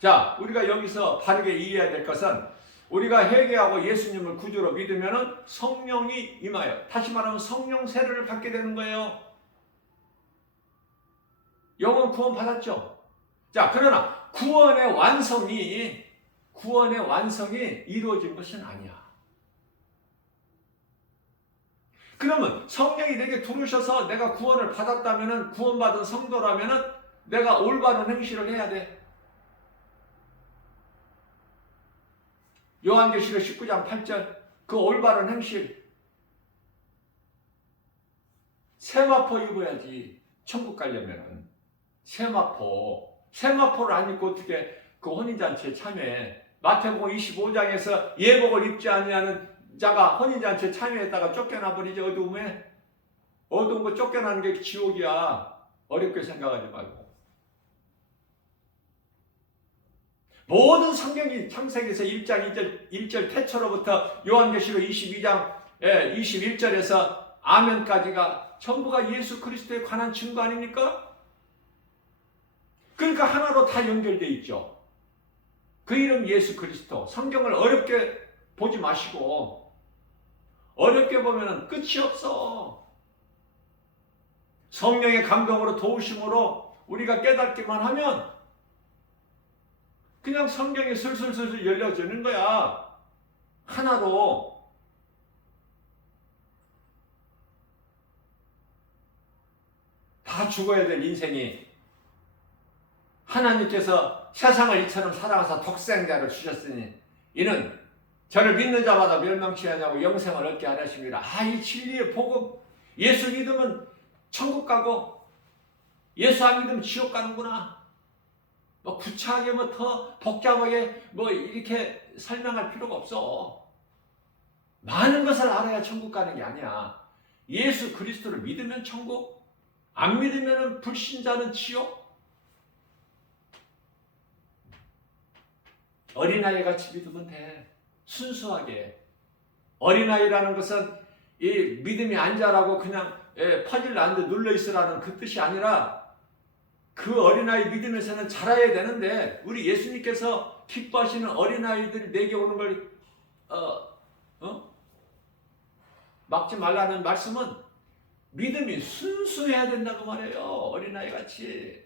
자, 우리가 여기서 바르게 이해해야 될 것은 우리가 회개하고 예수님을 구주로 믿으면 성령이 임하여, 다시 말하면 성령 세례를 받게 되는 거예요. 영혼 구원 받았죠. 자, 그러나 구원의 완성이 이루어진 것은 아니야. 그러면 성령이 내게 들어오셔서 내가 구원을 받았다면, 구원받은 성도라면 내가 올바른 행실을 해야 돼. 요한계시록 19장 8절 그 올바른 행실, 세마포 입어야지. 천국 가려면은 세마포를 안 입고 어떻게 그 혼인잔치에 참여해. 마태복음 25장에서 예복을 입지 아니하는 자가 혼인잔치에 참여했다가 쫓겨나 버리지. 어두운 거 쫓겨나는 게 지옥이야. 어렵게 생각하지 말고. 모든 성경이 창세기에서 1장 1절 태초로부터 요한계시록 22장 21절에서 아멘까지가 전부가 예수 그리스도에 관한 증거 아닙니까? 그러니까 하나로 다 연결되어 있죠. 그 이름 예수 그리스도. 성경을 어렵게 보지 마시고, 어렵게 보면 끝이 없어. 성령의 감동으로 도우심으로 우리가 깨닫기만 하면 그냥 성경이 슬슬슬슬 열려지는 거야. 하나로. 다 죽어야 될 인생이 하나님께서 세상을 이처럼 사랑하사 독생자를 주셨으니 이는 저를 믿는 자마다 멸망치 아니하고 영생을 얻게 하십니다. 이 진리의 복음. 예수 믿으면 천국 가고 예수 안 믿으면 지옥 가는구나. 구차하게 더 복잡하게 이렇게 설명할 필요가 없어. 많은 것을 알아야 천국 가는 게 아니야. 예수 그리스도를 믿으면 천국, 안 믿으면 불신자는 지옥. 어린아이 같이 믿으면 돼. 순수하게. 어린아이라는 것은 이 믿음이 안 자라고 그냥 퍼즐 안에 눌러있으라는 그 뜻이 아니라 그 어린아이 믿음에서는 자라야 되는데, 우리 예수님께서 기뻐하시는 어린아이들이 내게 오는 걸 막지 말라는 말씀은 믿음이 순수해야 된다고 말해요. 어린아이 같이.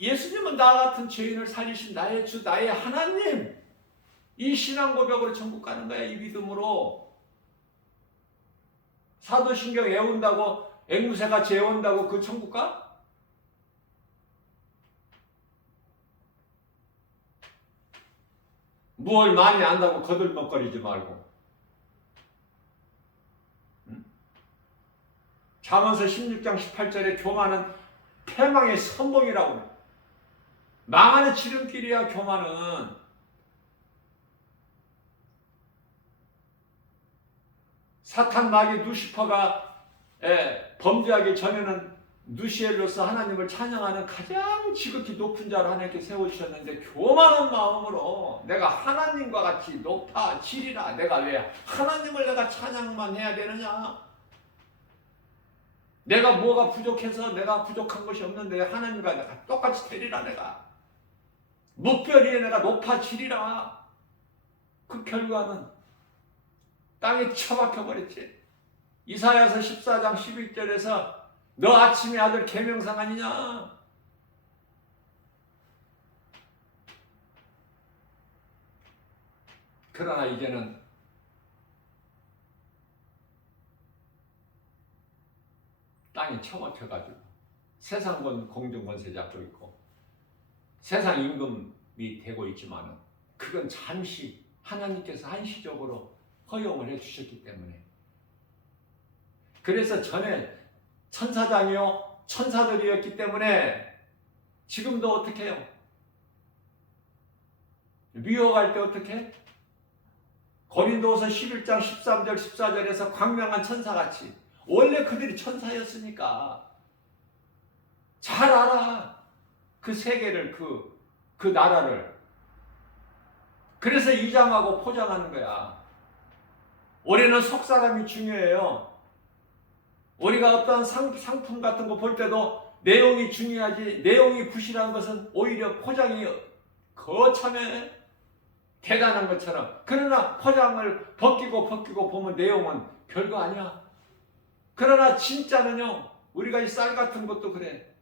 예수님은 나 같은 죄인을 살리신 나의 주, 나의 하나님. 이 신앙 고백으로 천국 가는 거야. 이 믿음으로. 사도신경 외운다고, 앵무새같이 외운다고 그 천국 가? 무엇 많이 안다고 거들먹거리지 말고. 잠언서 16장 18절에 교만은 패망의 선봉이라고 그래. 망하는 지름길이야 교만은. 사탄 마귀 누시퍼가 범죄하기 전에는 누시엘로서 하나님을 찬양하는 가장 지극히 높은 자로 하나님께 세워주셨는데 교만한 마음으로 내가 하나님과 같이 높아지리라. 내가 왜 하나님을 내가 찬양만 해야 되느냐? 내가 뭐가 부족해서 내가 부족한 것이 없는데 하나님과 내가 똑같이 되리라. 내가 무별 위에 내가 높아지리라. 그 결과는 땅에 처박혀 버렸지. 이사야서 14장 11절에서 너 아침의 아들 계명상 아니냐? 그러나 이제는 땅에 처박혀가지고 세상권 공정권세 잡고 있고 세상 임금이 되고 있지만은 그건 잠시 하나님께서 한시적으로 허용을 해주셨기 때문에. 그래서 전에 천사장이요 천사들이었기 때문에 지금도 어떻게 해요? 미워갈 때 어떻게 해? 고린도후서 11장 13절 14절에서 광명한 천사같이 원래 그들이 천사였으니까 잘 알아. 그 세계를 그 나라를. 그래서 이장하고 포장하는 거야. 올해는 속사람이 중요해요. 우리가 어떤 상품 같은 거 볼 때도 내용이 중요하지 내용이 부실한 것은 오히려 포장이 거참해. 대단한 것처럼. 그러나 포장을 벗기고 보면 내용은 별거 아니야. 그러나 진짜는요. 우리가 이 쌀 같은 것도 그래.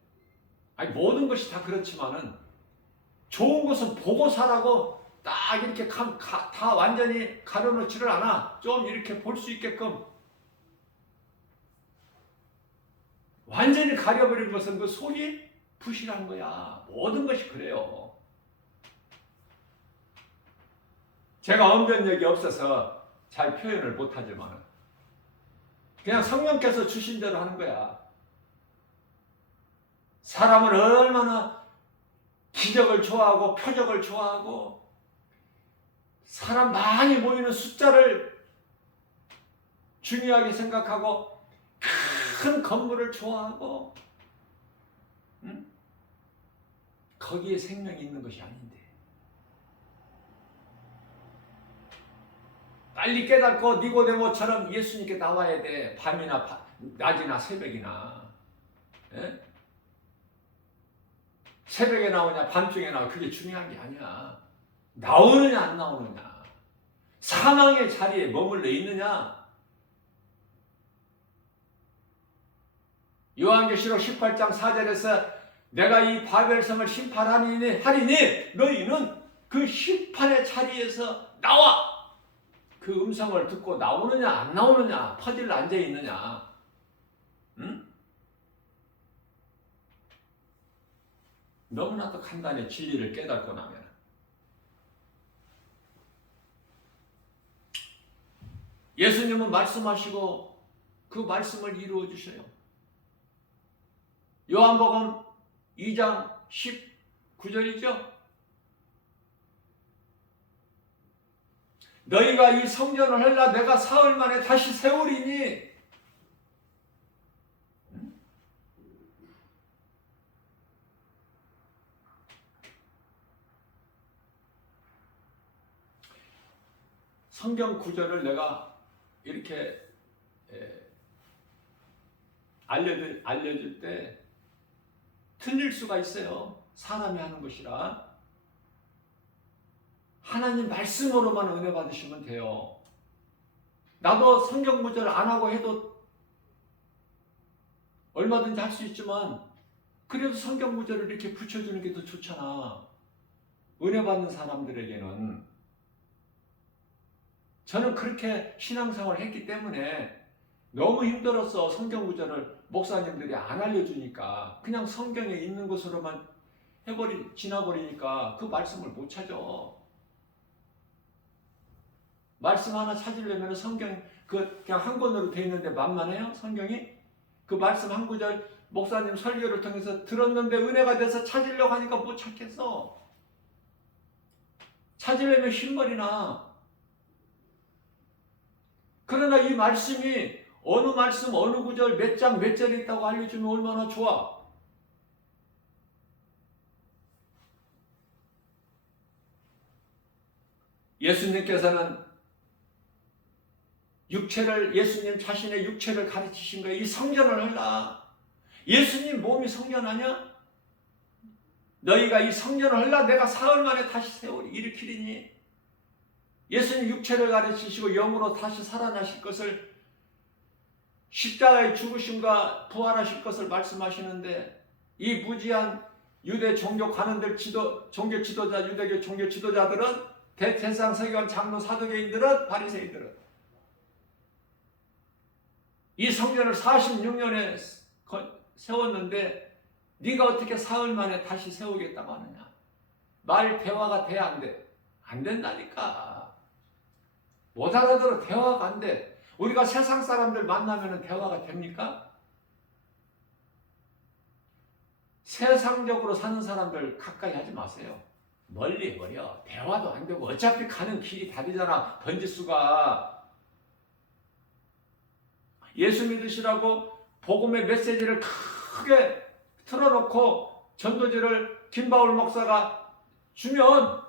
아니 모든 것이 다 그렇지만은 좋은 것은 보고 사라고 딱 이렇게 다 완전히 가려놓지를 않아. 좀 이렇게 볼 수 있게끔. 완전히 가려버린 것은 그 속이 부실한 거야. 모든 것이 그래요. 제가 언변력이 없어서 잘 표현을 못하지만 그냥 성령께서 주신 대로 하는 거야. 사람은 얼마나 기적을 좋아하고 표적을 좋아하고 사람 많이 모이는 숫자를 중요하게 생각하고 큰 건물을 좋아하고 거기에 생명이 있는 것이 아닌데 빨리 깨닫고 니고데모처럼 예수님께 나와야 돼. 밤이나 낮이나 새벽이나. 에? 새벽에 나오냐 밤중에 나오냐 그게 중요한 게 아니야. 나오느냐 안 나오느냐. 사망의 자리에 머물러 있느냐. 요한계시록 18장 4절에서 내가 이 바벨성을 심판하리니 너희는 그 심판의 자리에서 나와. 그 음성을 듣고 나오느냐 안 나오느냐. 퍼즐 앉아 있느냐. 응? 너무나도 간단히 진리를 깨닫고 나면 예수님은 말씀하시고 그 말씀을 이루어 주셔요. 요한복음 2장 19절이죠. 너희가 이 성전을 헐라 내가 사흘 만에 다시 세우리니. 성경 구절을 내가 이렇게 알려줄 때 틀릴 수가 있어요. 사람이 하는 것이라. 하나님 말씀으로만 은혜 받으시면 돼요. 나도 성경 구절 안 하고 해도 얼마든지 할 수 있지만 그래도 성경 구절을 이렇게 붙여주는 게 더 좋잖아. 은혜 받는 사람들에게는. 저는 그렇게 신앙생활을 했기 때문에 너무 힘들었어. 성경 구절을 목사님들이 안 알려주니까 그냥 성경에 있는 것으로만 지나버리니까 그 말씀을 못 찾아. 말씀 하나 찾으려면 성경 그냥 한 권으로 되어 있는데 만만해요? 성경이? 그 말씀 한 구절 목사님 설교를 통해서 들었는데 은혜가 돼서 찾으려고 하니까 못 찾겠어. 찾으려면 흰머리 나. 그러나 이 말씀이 어느 말씀 어느 구절 몇 장 몇 절에 있다고 알려주면 얼마나 좋아. 예수님께서는 예수님 자신의 육체를 가르치신 거예요. 이 성전을 하라. 예수님 몸이 성전 아니야? 너희가 이 성전을 하라. 내가 사흘 만에 다시 일으키리니. 예수님 육체를 가르치시고 영으로 다시 살아나실 것을, 십자가의 죽으심과 부활하실 것을 말씀하시는데, 이 무지한 유대 종교 관원들 종교 지도자, 유대교 종교 지도자들은, 대제사장 서기관 장로 사두개인들은, 바리새인들은 이 성전을 46년에 세웠는데 네가 어떻게 사흘 만에 다시 세우겠다고 하느냐. 말 대화가 돼 안 돼? 안 된다니까. 못 알아들어. 대화가 안 돼. 우리가 세상 사람들 만나면 대화가 됩니까? 세상적으로 사는 사람들 가까이 하지 마세요. 멀리 해버려. 대화도 안 되고 어차피 가는 길이 다르잖아. 번지수가. 예수 믿으시라고 복음의 메시지를 크게 틀어놓고 전도지를 김바울 목사가 주면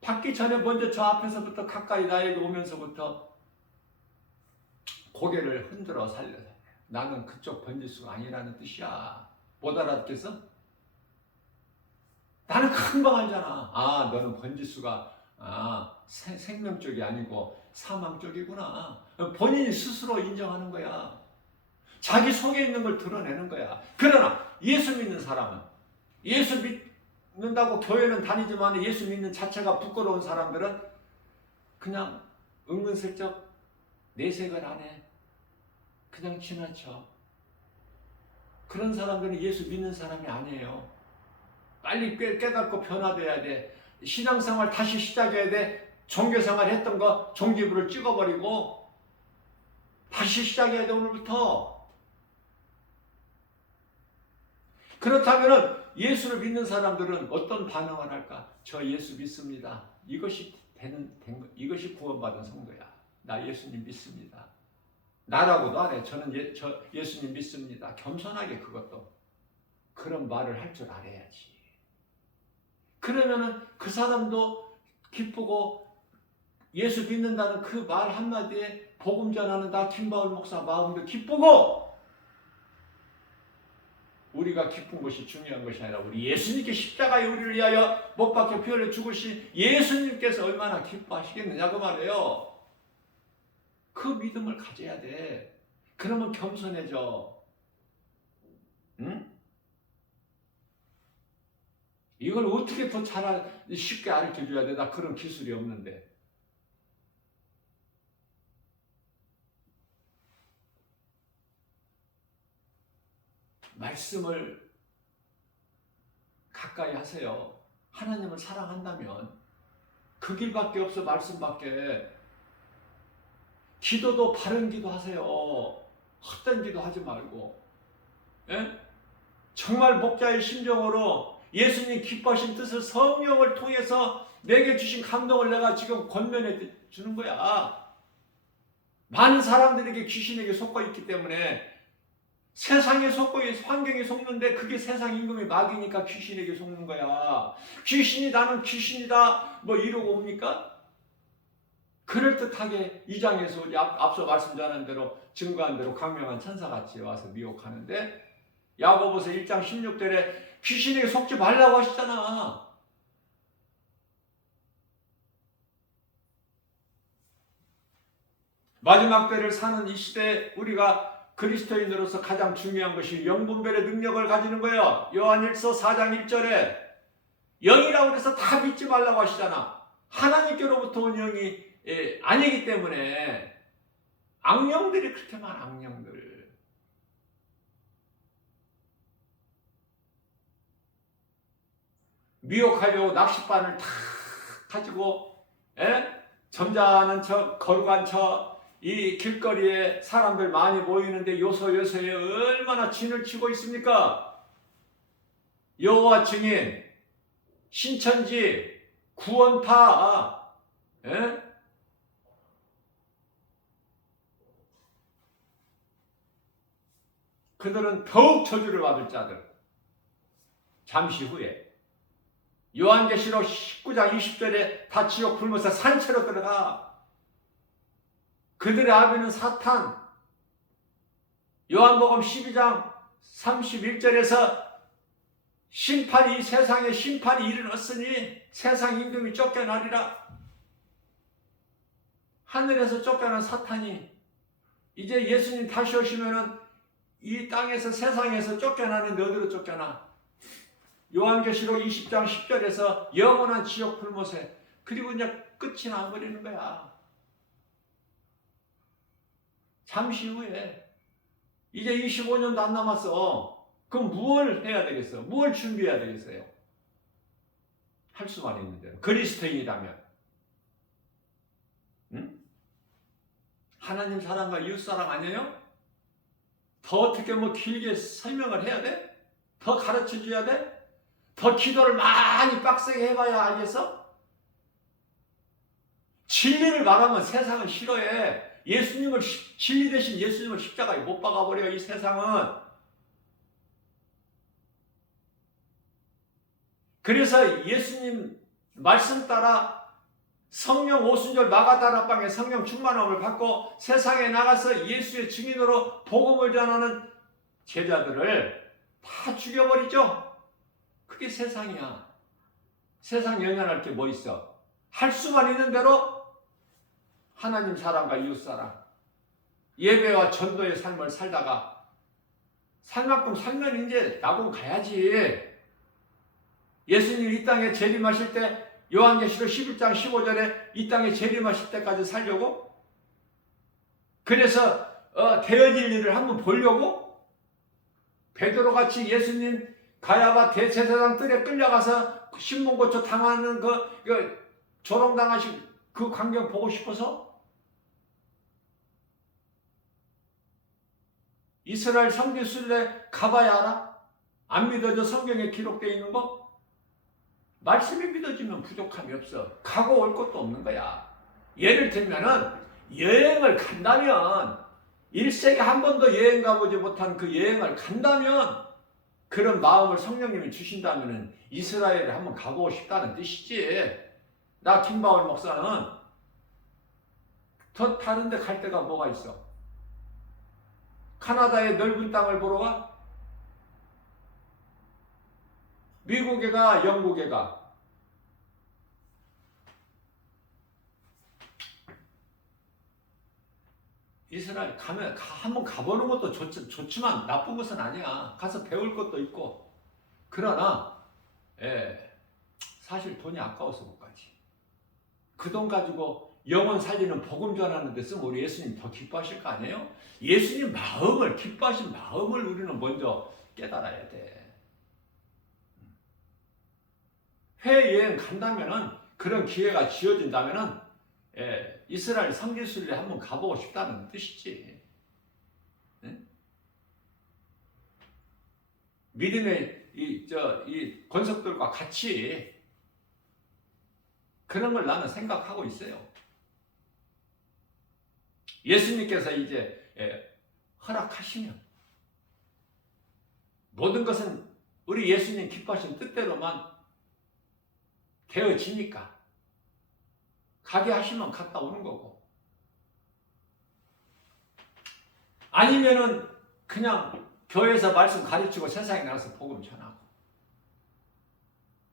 받기 전에 먼저 저 앞에서부터 가까이 나에게 오면서부터 고개를 흔들어 살려서, 나는 그쪽 번지수가 아니라는 뜻이야. 못 알아듣겠어? 나는 금방 알잖아. 아, 너는 번지수가 생명 쪽이 아니고 사망 쪽이구나. 본인이 스스로 인정하는 거야. 자기 속에 있는 걸 드러내는 거야. 그러나 예수 믿는 사람은, 예수 믿는다고 교회는 다니지만 예수 믿는 자체가 부끄러운 사람들은 그냥 은근슬쩍 내색을 안 해. 그냥 지나쳐. 그런 사람들은 예수 믿는 사람이 아니에요. 빨리 깨닫고 변화돼야 돼. 신앙생활 다시 시작해야 돼. 종교생활 했던 거 종기부를 찍어버리고 다시 시작해야 돼, 오늘부터. 그렇다면 예수를 믿는 사람들은 어떤 반응을 할까? 저 예수 믿습니다. 이것이 이것이 구원받은 성도야. 나 예수님 믿습니다. 나라고도 안 해. 저는 예수님 믿습니다. 겸손하게, 그것도 그런 말을 할 줄 알아야지. 그러면은 그 사람도 기쁘고 예수 믿는다는 그 말 한마디에 복음 전하는 나 김바울 목사 마음도 기쁘고, 우리가 기쁜 것이 중요한 것이 아니라 우리 예수님께 십자가에 우리를 위하여 못 박혀 피 흘려 죽으신 예수님께서 얼마나 기뻐하시겠느냐 그 말이에요. 그 믿음을 가져야 돼. 그러면 겸손해져. 응? 이걸 어떻게 더 쉽게 가르쳐줘야 돼? 나 그런 기술이 없는데. 말씀을 가까이 하세요. 하나님을 사랑한다면 그 길밖에 없어. 말씀밖에. 기도도 바른 기도 하세요. 헛된 기도 하지 말고. 예? 정말 목자의 심정으로 예수님 기뻐하신 뜻을 성령을 통해서 내게 주신 감동을 내가 지금 권면해 주는 거야. 많은 사람들에게 귀신에게 속고 있기 때문에, 세상에 속고 환경에 속는데 그게 세상 임금의 막이니까 귀신에게 속는 거야. 귀신이 나는 귀신이다 뭐 이러고 옵니까? 그럴듯하게 2장에서 앞서 말씀 전한 대로 증거한 대로 강명한 천사같이 와서 미혹하는데, 야고보서 1장 16절에 귀신에게 속지 말라고 하시잖아. 마지막 때를 사는 이 시대에 우리가 그리스도인으로서 가장 중요한 것이 영분별의 능력을 가지는 거예요. 요한일서 4장 1절에 영이라고 해서 다 믿지 말라고 하시잖아. 하나님께로부터 온 영이 아니기 때문에. 악령들이 그렇게 많아. 악령들. 미혹하려고 낚싯바늘 탁 가지고 점잖은 척, 거룩한 척, 이 길거리에 사람들 많이 모이는데 요소요소에 얼마나 진을 치고 있습니까? 여호와 증인, 신천지, 구원파, 예? 그들은 더욱 저주를 받을 자들. 잠시 후에 요한계시록 19장 20절에 다 지옥 불면서 산채로 들어가. 그들의 아비는 사탄. 요한복음 12장 31절에서 심판이 이 세상에 심판이 이르렀으니 세상 임금이 쫓겨나리라. 하늘에서 쫓겨난 사탄이 이제 예수님 다시 오시면은 이 땅에서 세상에서 쫓겨나는데 어디로 쫓겨나? 요한계시록 20장 10절에서 영원한 지옥 불못에. 그리고 이제 끝이 나버리는 거야. 잠시 후에 이제 25년도 안 남았어. 그럼 무엇을 해야 되겠어? 무엇을 준비해야 되겠어요? 할 수만 있는 대로. 그리스도인이라면. 응? 하나님 사랑과 이웃 사랑 아니에요? 더 어떻게 뭐 길게 설명을 해야 돼? 더 가르쳐 줘야 돼? 더 기도를 많이 빡세게 해봐야 알겠어? 진리를 말하면 세상은 싫어해. 예수님을 진리 대신 예수님을 십자가에 못 박아버려. 이 세상은. 그래서 예수님 말씀 따라 성령 오순절 마가다락방에 성령 충만함을 받고 세상에 나가서 예수의 증인으로 복음을 전하는 제자들을 다 죽여버리죠. 그게 세상이야. 세상 연연할 게 뭐 있어? 할 수만 있는 대로 하나님 사랑과 이웃 사랑, 예배와 전도의 삶을 살다가 살 만큼 살면 이제 낙원 가야지. 예수님 이 땅에 재림하실 때 요한계시록 11장 15절에 이 땅에 재림하실 때까지 살려고? 그래서 되어질 일을 한번 보려고? 베드로같이 예수님 가야바 대제사장 뜰에 끌려가서 신문고초 당하는 그 조롱당하신 그 광경 보고 싶어서? 이스라엘 성지순례 가봐야 알아? 안 믿어져? 성경에 기록되어 있는 거? 말씀이 믿어지면 부족함이 없어. 가고 올 것도 없는 거야. 예를 들면은 여행을 간다면 일생에 한 번도 여행 가보지 못한 그 여행을 간다면 그런 마음을 성령님이 주신다면 이스라엘을 한번 가보고 싶다는 뜻이지. 나 김바울 목사는 더 다른 데 갈 데가 뭐가 있어? 카나다의 넓은 땅을 보러 가? 미국에 가? 영국에 가? 이스라엘 가면 한번 가보는 것도 좋지만 나쁜 것은 아니야. 가서 배울 것도 있고. 그러나 사실 돈이 아까워서 못 가지. 그 돈 가지고 영혼 살리는 복음 전하는 데 쓰면 우리 예수님 더 기뻐하실 거 아니에요? 예수님 마음을, 기뻐하신 마음을 우리는 먼저 깨달아야 돼. 해외여행 간다면은, 그런 기회가 지어진다면은 이스라엘 성지순례 한번 가보고 싶다는 뜻이지. 네? 믿음의 이 권석들과 같이 그런 걸 나는 생각하고 있어요. 예수님께서 이제 허락하시면 모든 것은 우리 예수님 기뻐하신 뜻대로만 되어지니까 가게 하시면 갔다 오는 거고, 아니면은 그냥 교회에서 말씀 가르치고 세상에 나가서 복음 전하고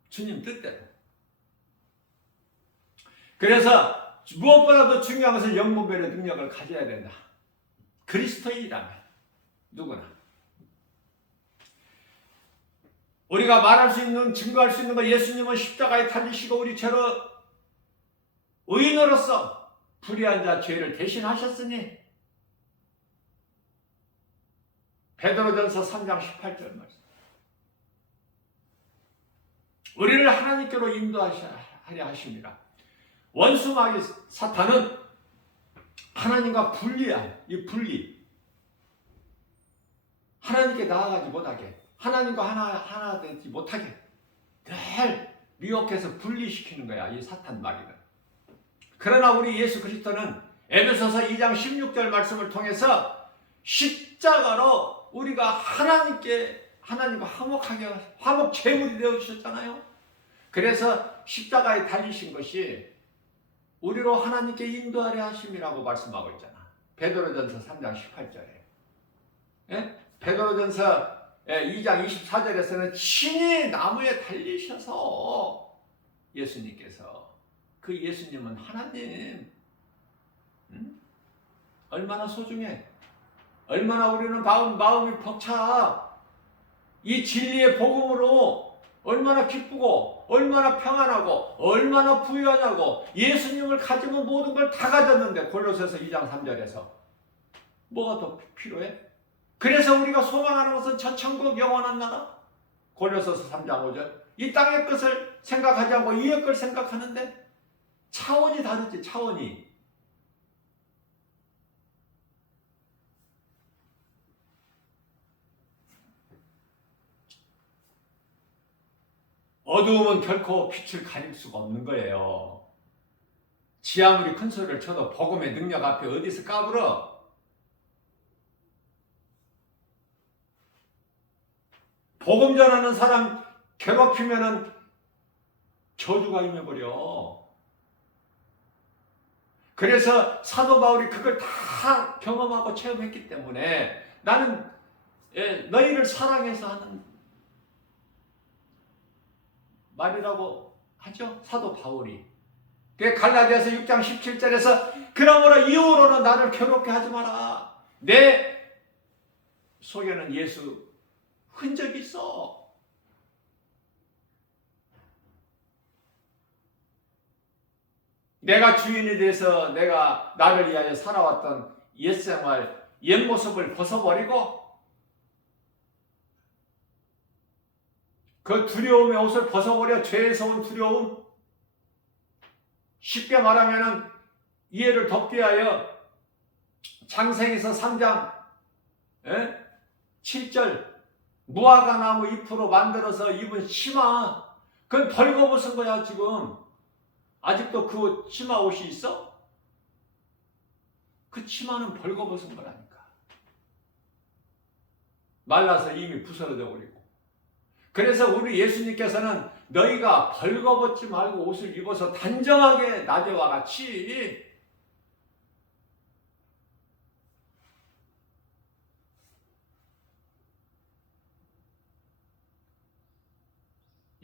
주님 뜻대로. 그래서 무엇보다도 중요한 것은 영분별의 능력을 가져야 된다. 그리스도인이라면 누구나 우리가 말할 수 있는, 증거할 수 있는 것, 예수님은 십자가에 달리시고 우리 죄로 의인으로서 불의한 자 죄를 대신하셨으니, 베드로전서 3장 18절 말씀. 우리를 하나님께로 인도하려 하십니다. 원수 마귀 사탄은 하나님과 분리한 이 분리. 하나님께 나아가지 못하게, 하나님과 하나 되지 못하게 늘 미혹해서 분리시키는 거야, 이 사탄 마귀는. 그러나 우리 예수 그리스도는 에베소서 2장 16절 말씀을 통해서 십자가로 우리가 하나님과 화목 제물이 되어 주셨잖아요. 그래서 십자가에 달리신 것이 우리로 하나님께 인도하려 하심이라고 말씀하고 있잖아. 베드로전서 3장 18절에. 예? 베드로전서 2장 24절에서는 친히 나무에 달리셔서 예수님께서, 그 예수님은 하나님, 얼마나 소중해, 얼마나 우리는 마음이 벅차. 이 진리의 복음으로 얼마나 기쁘고 얼마나 평안하고 얼마나 부유하냐고. 예수님을 가지면 모든 걸 다 가졌는데, 골로새서 2장 3절에서 뭐가 더 필요해? 그래서 우리가 소망하는 것은 저 천국 영원한 나라. 골로새서 3장 5절. 이 땅의 것을 생각하지 않고 위의 걸 생각하는데 차원이 다르지, 차원이. 어두움은 결코 빛을 가릴 수가 없는 거예요. 지 아무리 큰 소리를 쳐도 복음의 능력 앞에 어디서 까불어? 복음 전하는 사람 괴롭히면은 저주가 임해버려. 그래서 사도 바울이 그걸 다 경험하고 체험했기 때문에 나는 너희를 사랑해서 하는 말이라고 하죠, 사도 바울이. 갈라디아서 6장 17절에서 그러므로 이후로는 나를 괴롭게 하지 마라. 내 속에는 예수 흔적이 있어. 내가 주인이 돼서 내가 나를 위하여 살아왔던 옛생활, 옛모습을 벗어버리고 그 두려움의 옷을 벗어버려. 죄에서 온 두려움. 쉽게 말하면 이해를 덮게 하여 창세기서 3장 7절 무화과 나무 잎으로 만들어서 입은 치마. 그건 벌거벗은 거야 지금. 아직도 그 치마 옷이 있어? 그 치마는 벌거벗은 거라니까. 말라서 이미 부스러져 버리고. 그래서 우리 예수님께서는 너희가 벌거벗지 말고 옷을 입어서 단정하게 낮에와 같이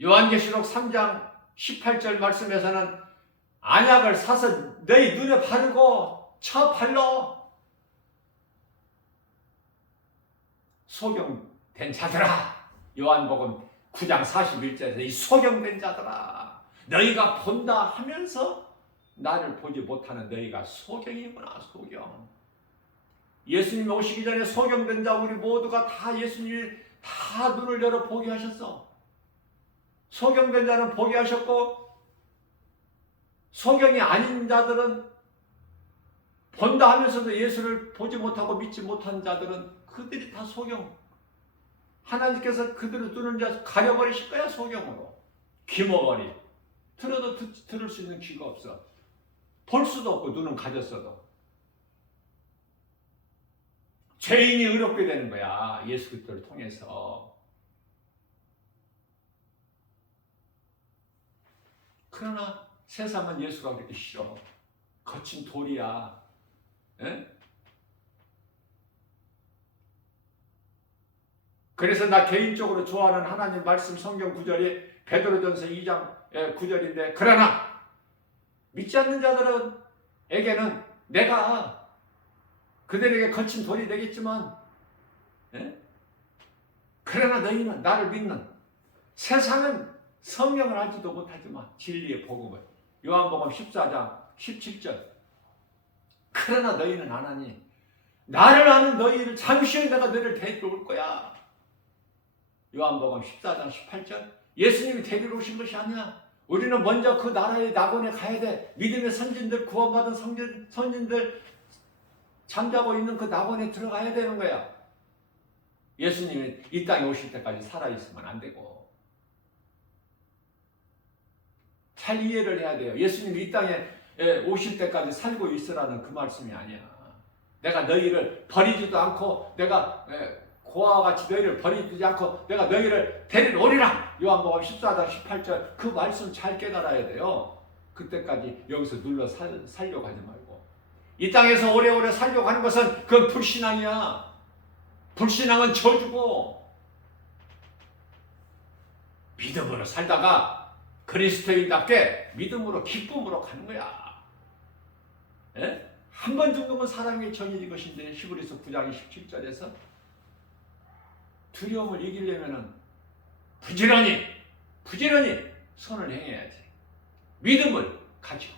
요한계시록 3장 18절 말씀에서는 안약을 사서 너희 눈에 바르고 쳐 발로 소경된 자들아. 요한복음 9장 41절에서 이 소경된 자들아, 너희가 본다 하면서 나를 보지 못하는 너희가 소경이구나. 소경. 예수님 오시기 전에 소경된 자 우리 모두가 다 예수님이 다 눈을 열어 보게 하셨어. 소경된 자는 보게 하셨고, 소경이 아닌 자들은 본다 하면서도 예수를 보지 못하고 믿지 못한 자들은 그들이 다 소경. 하나님께서 그들의 눈을 가려버리실 거야, 소경으로. 귀머거리. 들어도 들을 수 있는 귀가 없어. 볼 수도 없고 눈은 가졌어도. 죄인이 의롭게 되는 거야, 예수 그리스도를 통해서. 그러나 세상은 예수가 그렇게 싫어. 거친 돌이야. 에? 그래서 나 개인적으로 좋아하는 하나님 말씀 성경 구절이 베드로전서 2장 9절인데, 그러나 믿지 않는 자들에게는 내가 그들에게 거친 돌이 되겠지만, 그러나 너희는 나를 믿는, 세상은 성령을 알지도 못하지만 진리의 복음을, 요한복음 14장 17절, 그러나 너희는 아나니 나를 아는 너희를 잠시 후에 내가 너희를 데리러 올 거야. 요한복음 14장 18절. 예수님이 데리러 오신 것이 아니야. 우리는 먼저 그 나라의 낙원에 가야 돼. 믿음의 선진들, 구원받은 선진들, 잠자고 있는 그 낙원에 들어가야 되는 거야. 예수님이 이 땅에 오실 때까지 살아있으면 안 되고. 잘 이해를 해야 돼요. 예수님이 이 땅에 오실 때까지 살고 있으라는 그 말씀이 아니야. 내가 너희를 버리지도 않고 내가 고아와 같이 너희를 버리지 않고 내가 너희를 데리러 오리라. 요한복음 14장 18절 그 말씀 잘 깨달아야 돼요. 그때까지 여기서 눌러 살려고 하지 말고. 이 땅에서 오래오래 살려고 하는 것은 그건 불신앙이야. 불신앙은 저주고 믿음으로 살다가 그리스도인답게 믿음으로 기쁨으로 가는 거야. 한 번 죽는 건 사람의 정의인 것인데 히브리서 9장 27절에서 두려움을 이기려면 부지런히 선을 행해야지. 믿음을 가지고.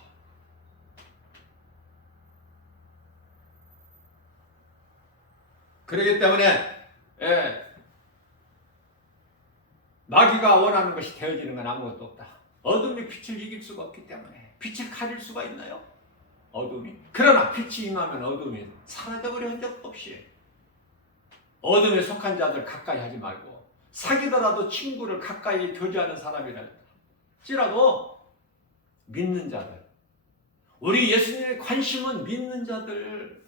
그렇기 때문에 마귀가 원하는 것이 되어지는 건 아무것도 없다. 어둠이 빛을 이길 수가 없기 때문에. 빛을 가릴 수가 있나요? 어둠이. 그러나 빛이 임하면 어둠이 사라져버려 한 적 없이. 어둠에 속한 자들 가까이 하지 말고, 사귀더라도 친구를 가까이 교제하는 사람이랄지라도 믿는 자들, 우리 예수님의 관심은 믿는 자들,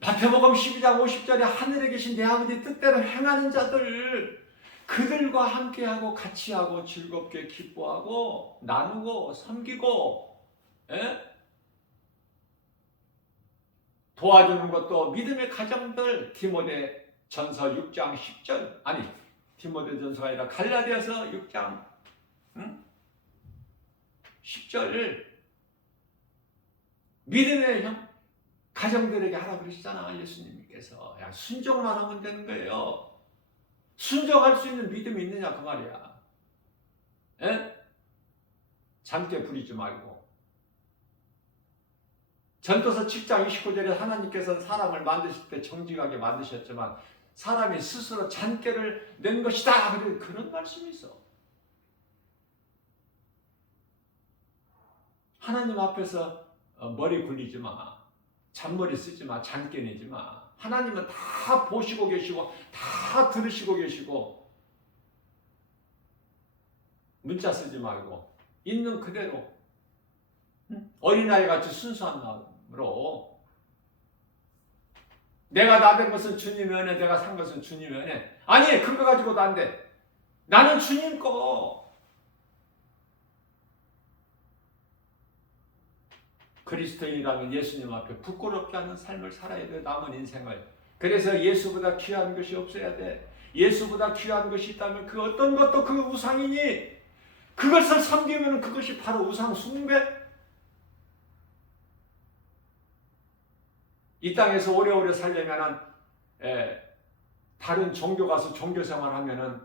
마태복음 12장 50절에 하늘에 계신 내 아버지 뜻대로 행하는 자들, 그들과 함께하고 같이하고 즐겁게 기뻐하고 나누고 섬기고 도와주는 것도 믿음의 가정들. 디모데전서 6장 10절 아니 디모데전서가 아니라 갈라디아서 6장 10절 믿음의 가정들에게 하라 그러시잖아. 예수님께서. 야, 순종만 하면 되는 거예요. 순종할 수 있는 믿음이 있느냐 그 말이야. 잠깨 부리지 말고. 전도서 7장 29절에 하나님께서 사람을 만드실 때 정직하게 만드셨지만 사람이 스스로 잔꾀를 낸 것이다. 그런 말씀이 있어. 하나님 앞에서 머리 굴리지 마. 잔머리 쓰지 마. 잔꾀 내지 마. 하나님은 다 보시고 계시고 다 들으시고 계시고. 문자 쓰지 말고 있는 그대로 어린아이같이 순수한 마음으로 내가 나된 것은 주님의 은혜, 내가 산 것은 주님의 은혜. 아니 그거 가지고도 안 돼. 나는 주님 거. 그리스도인이라면 예수님 앞에 부끄럽지 않은 삶을 살아야 돼. 남은 인생을. 그래서 예수보다 귀한 것이 없어야 돼. 예수보다 귀한 것이 있다면 그 어떤 것도 그 우상이니 그것을 섬기면 그것이 바로 우상 숭배. 이 땅에서 오래오래 살려면 다른 종교 가서 종교 생활하면은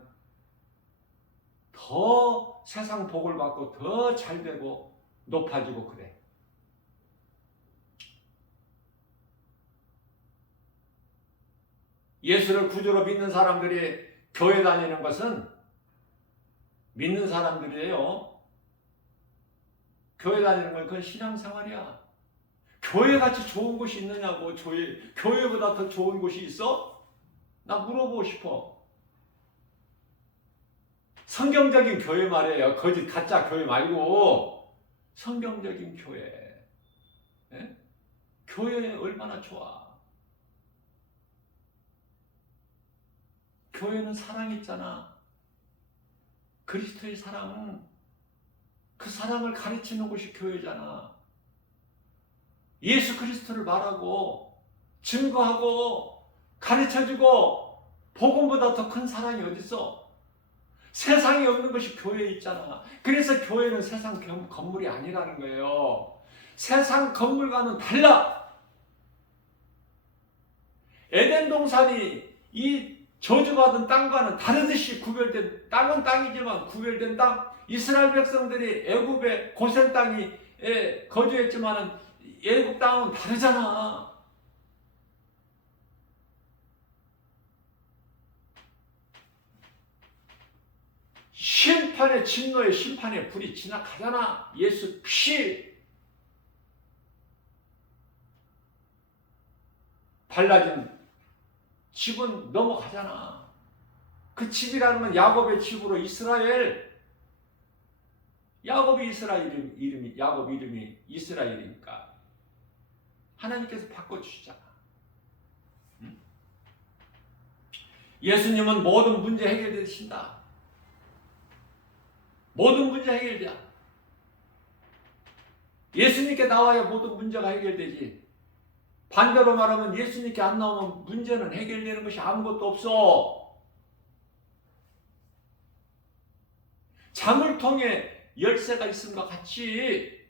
더 세상 복을 받고 더 잘되고 높아지고 그래. 예수를 구주로 믿는 사람들이 교회 다니는 것은 믿는 사람들이에요. 교회 다니는 건 그건 신앙생활이야. 교회같이 좋은 곳이 있느냐고. 교회보다 더 좋은 곳이 있어? 나 물어보고 싶어. 성경적인 교회 말이에요. 거짓 가짜 교회 말고 성경적인 교회. 교회 얼마나 좋아. 교회는 사랑이 있잖아. 그리스도의 사랑은 그 사랑을 가르치는 곳이 교회잖아. 예수 그리스도를 말하고 증거하고 가르쳐주고 복음보다 더 큰 사랑이 어딨어? 세상에 없는 것이 교회에 있잖아. 그래서 교회는 세상 건물이 아니라는 거예요. 세상 건물과는 달라. 에덴 동산이 이 저주받은 땅과는 다르듯이 구별된, 땅은 땅이지만 구별된 땅. 이스라엘 백성들이 애굽의 고센 땅에 거주했지만 애굽 땅은 다르잖아. 심판의 진노의 심판의 불이 지나가잖아. 예수 피. 발라진 집은 넘어가잖아. 그 집이라는 건 야곱의 집으로 이스라엘. 야곱 이름이 이스라엘이니까 하나님께서 바꿔주시잖아. 예수님은 모든 문제 해결되신다. 모든 문제 해결돼. 예수님께 나와야 모든 문제가 해결되지. 반대로 말하면 예수님께 안 나오면 문제는 해결되는 것이 아무것도 없어. 자물통에 열쇠가 있음과 같이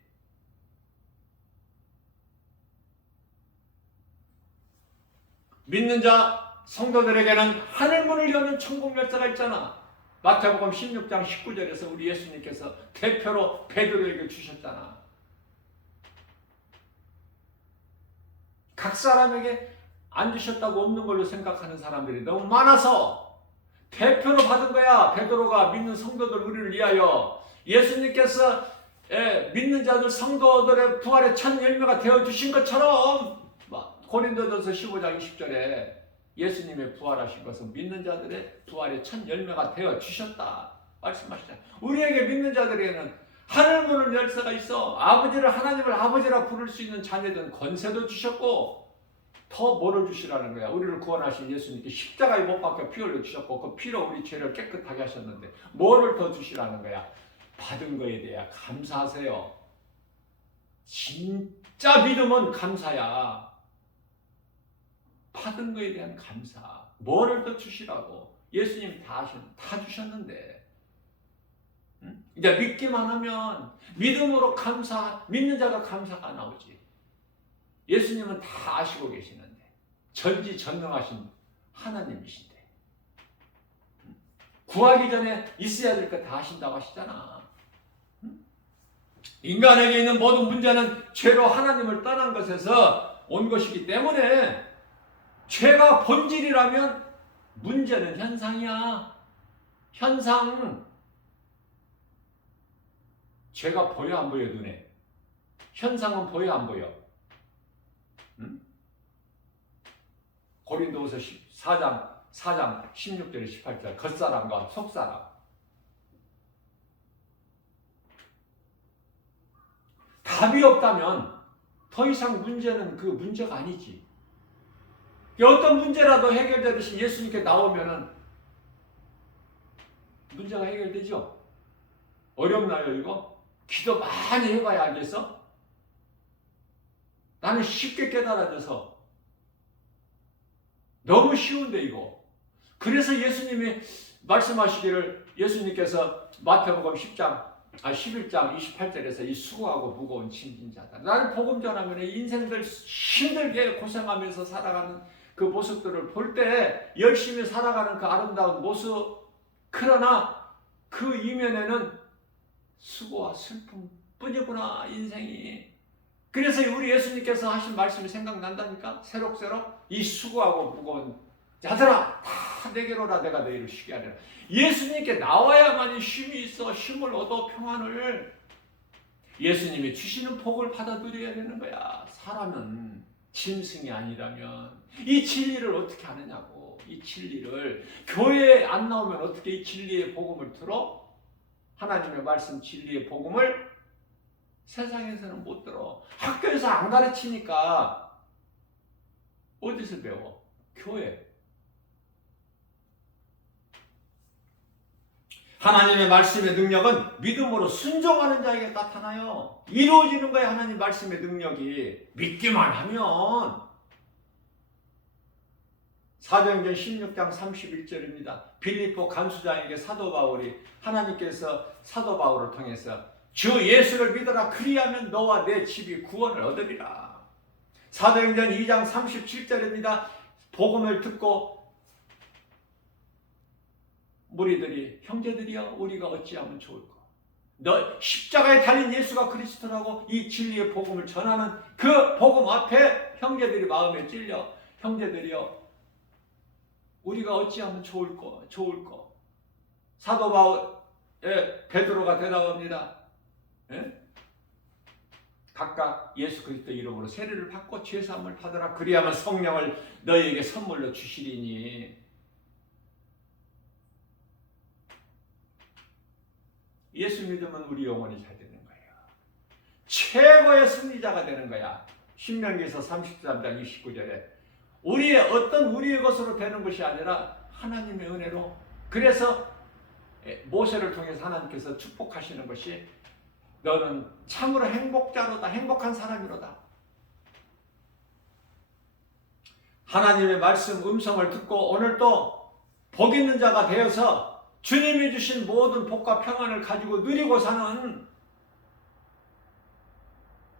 믿는 자 성도들에게는 하늘문을 여는 천국 열쇠가 있잖아. 마태복음 16장 19절에서 우리 예수님께서 대표로 베드로에게 주셨잖아. 각 사람에게 안 주셨다고 없는 걸로 생각하는 사람들이 너무 많아서 대표로 받은 거야. 베드로가 믿는 성도들 우리를 위하여 예수님께서 믿는 자들 성도들의 부활의 첫 열매가 되어주신 것처럼 고린도전서 15장 20절에 예수님의 부활하신 것은 믿는 자들의 부활의 첫 열매가 되어주셨다 말씀하시잖아요. 우리에게 믿는 자들에게는 하늘문은 열쇠가 있어. 하나님을 아버지라 부를 수 있는 자녀된 권세도 주셨고 더 뭐를 주시라는 거야. 우리를 구원하신 예수님께 십자가에 못 박혀 피 흘려 주셨고 그 피로 우리 죄를 깨끗하게 하셨는데 뭐를 더 주시라는 거야. 받은 거에 대해 감사하세요. 진짜 믿음은 감사야. 받은 거에 대한 감사. 뭐를 더 주시라고. 예수님 다 주셨는데. 이제 믿기만 하면 믿음으로 믿는 자가 감사가 나오지. 예수님은 다 아시고 계시는데 전지전능하신 하나님이신데 구하기 전에 있어야 될 거 다 하신다고 하시잖아. 인간에게 있는 모든 문제는 죄로 하나님을 떠난 것에서 온 것이기 때문에 죄가 본질이라면 문제는 현상이야. 현상. 죄가 보여 안 보여 눈에? 현상은 보여 안 보여? 고린도후서 4장 16절에 18절 겉사람과 속사람. 답이 없다면 더 이상 문제는 그 문제가 아니지. 어떤 문제라도 해결되듯이 예수님께 나오면은 문제가 해결되죠. 어렵나요 이거? 기도 많이 해봐야 알겠어? 나는 쉽게 깨달아져서 너무 쉬운데 이거. 그래서 예수님이 말씀하시기를 예수님께서 마태복음 11장 28절에서 이 수고하고 무거운 짐진 자다. 나는 복음 전하면 인생들 힘들게 고생하면서 살아가는 그 모습들을 볼 때 열심히 살아가는 그 아름다운 모습. 그러나 그 이면에는 수고와 슬픔뿐이구나 인생이. 그래서 우리 예수님께서 하신 말씀이 생각난다니까. 새록새록 이 수고하고 무거운 자들아 다 내게로 오라 내가 너희를 쉬게 하리라. 예수님께 나와야만이 쉼이 있어. 쉼을 얻어 평안을. 예수님이 주시는 복을 받아 누려야 되는 거야. 사람은 짐승이 아니라면 이 진리를 어떻게 하느냐고. 이 진리를 교회에 안 나오면 어떻게 이 진리의 복음을 들어? 하나님의 말씀 진리의 복음을 세상에서는 못 들어. 학교에서 안 가르치니까 어디서 배워? 교회. 하나님의 말씀의 능력은 믿음으로 순종하는 자에게 나타나요. 이루어지는 거예요. 하나님 말씀의 능력이. 믿기만 하면. 사도행전 16장 31절입니다. 빌립보 간수장에게 사도 바울이 하나님께서 사도 바울을 통해서 주 예수를 믿어라. 그리하면 너와 내 집이 구원을 얻으리라. 사도행전 2장 37절입니다. 복음을 듣고 무리들이 형제들이여 우리가 어찌하면 좋을까? 너 십자가에 달린 예수가 그리스도라고 이 진리의 복음을 전하는 그 복음 앞에 형제들이 마음에 찔려 형제들이여 우리가 어찌하면 좋을까? 사도 바울 베드로가 대답합니다. 예? 각각 예수 그리스도 이름으로 세례를 받고 죄 사함을 받으라. 그리하면 성령을 너희에게 선물로 주시리니. 예수 믿으면 우리 영혼이 잘 되는 거예요. 최고의 승리자가 되는 거야. 신명기에서 33장 29절에 우리의 것으로 되는 것이 아니라 하나님의 은혜로. 그래서 모세를 통해서 하나님께서 축복하시는 것이 너는 참으로 행복자로다, 행복한 사람이로다. 하나님의 말씀 음성을 듣고 오늘도 복 있는 자가 되어서 주님이 주신 모든 복과 평안을 가지고 누리고 사는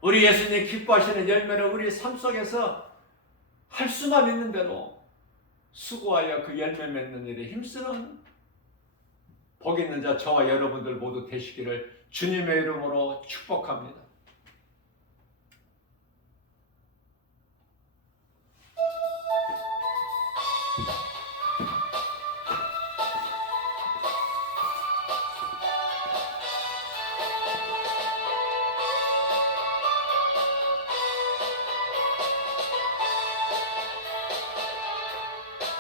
우리 예수님 기뻐하시는 열매를 우리 삶 속에서 할 수만 있는 대로 수고하여 그 열매 맺는 일에 힘쓰는 복 있는 자 저와 여러분들 모두 되시기를 주님의 이름으로 축복합니다.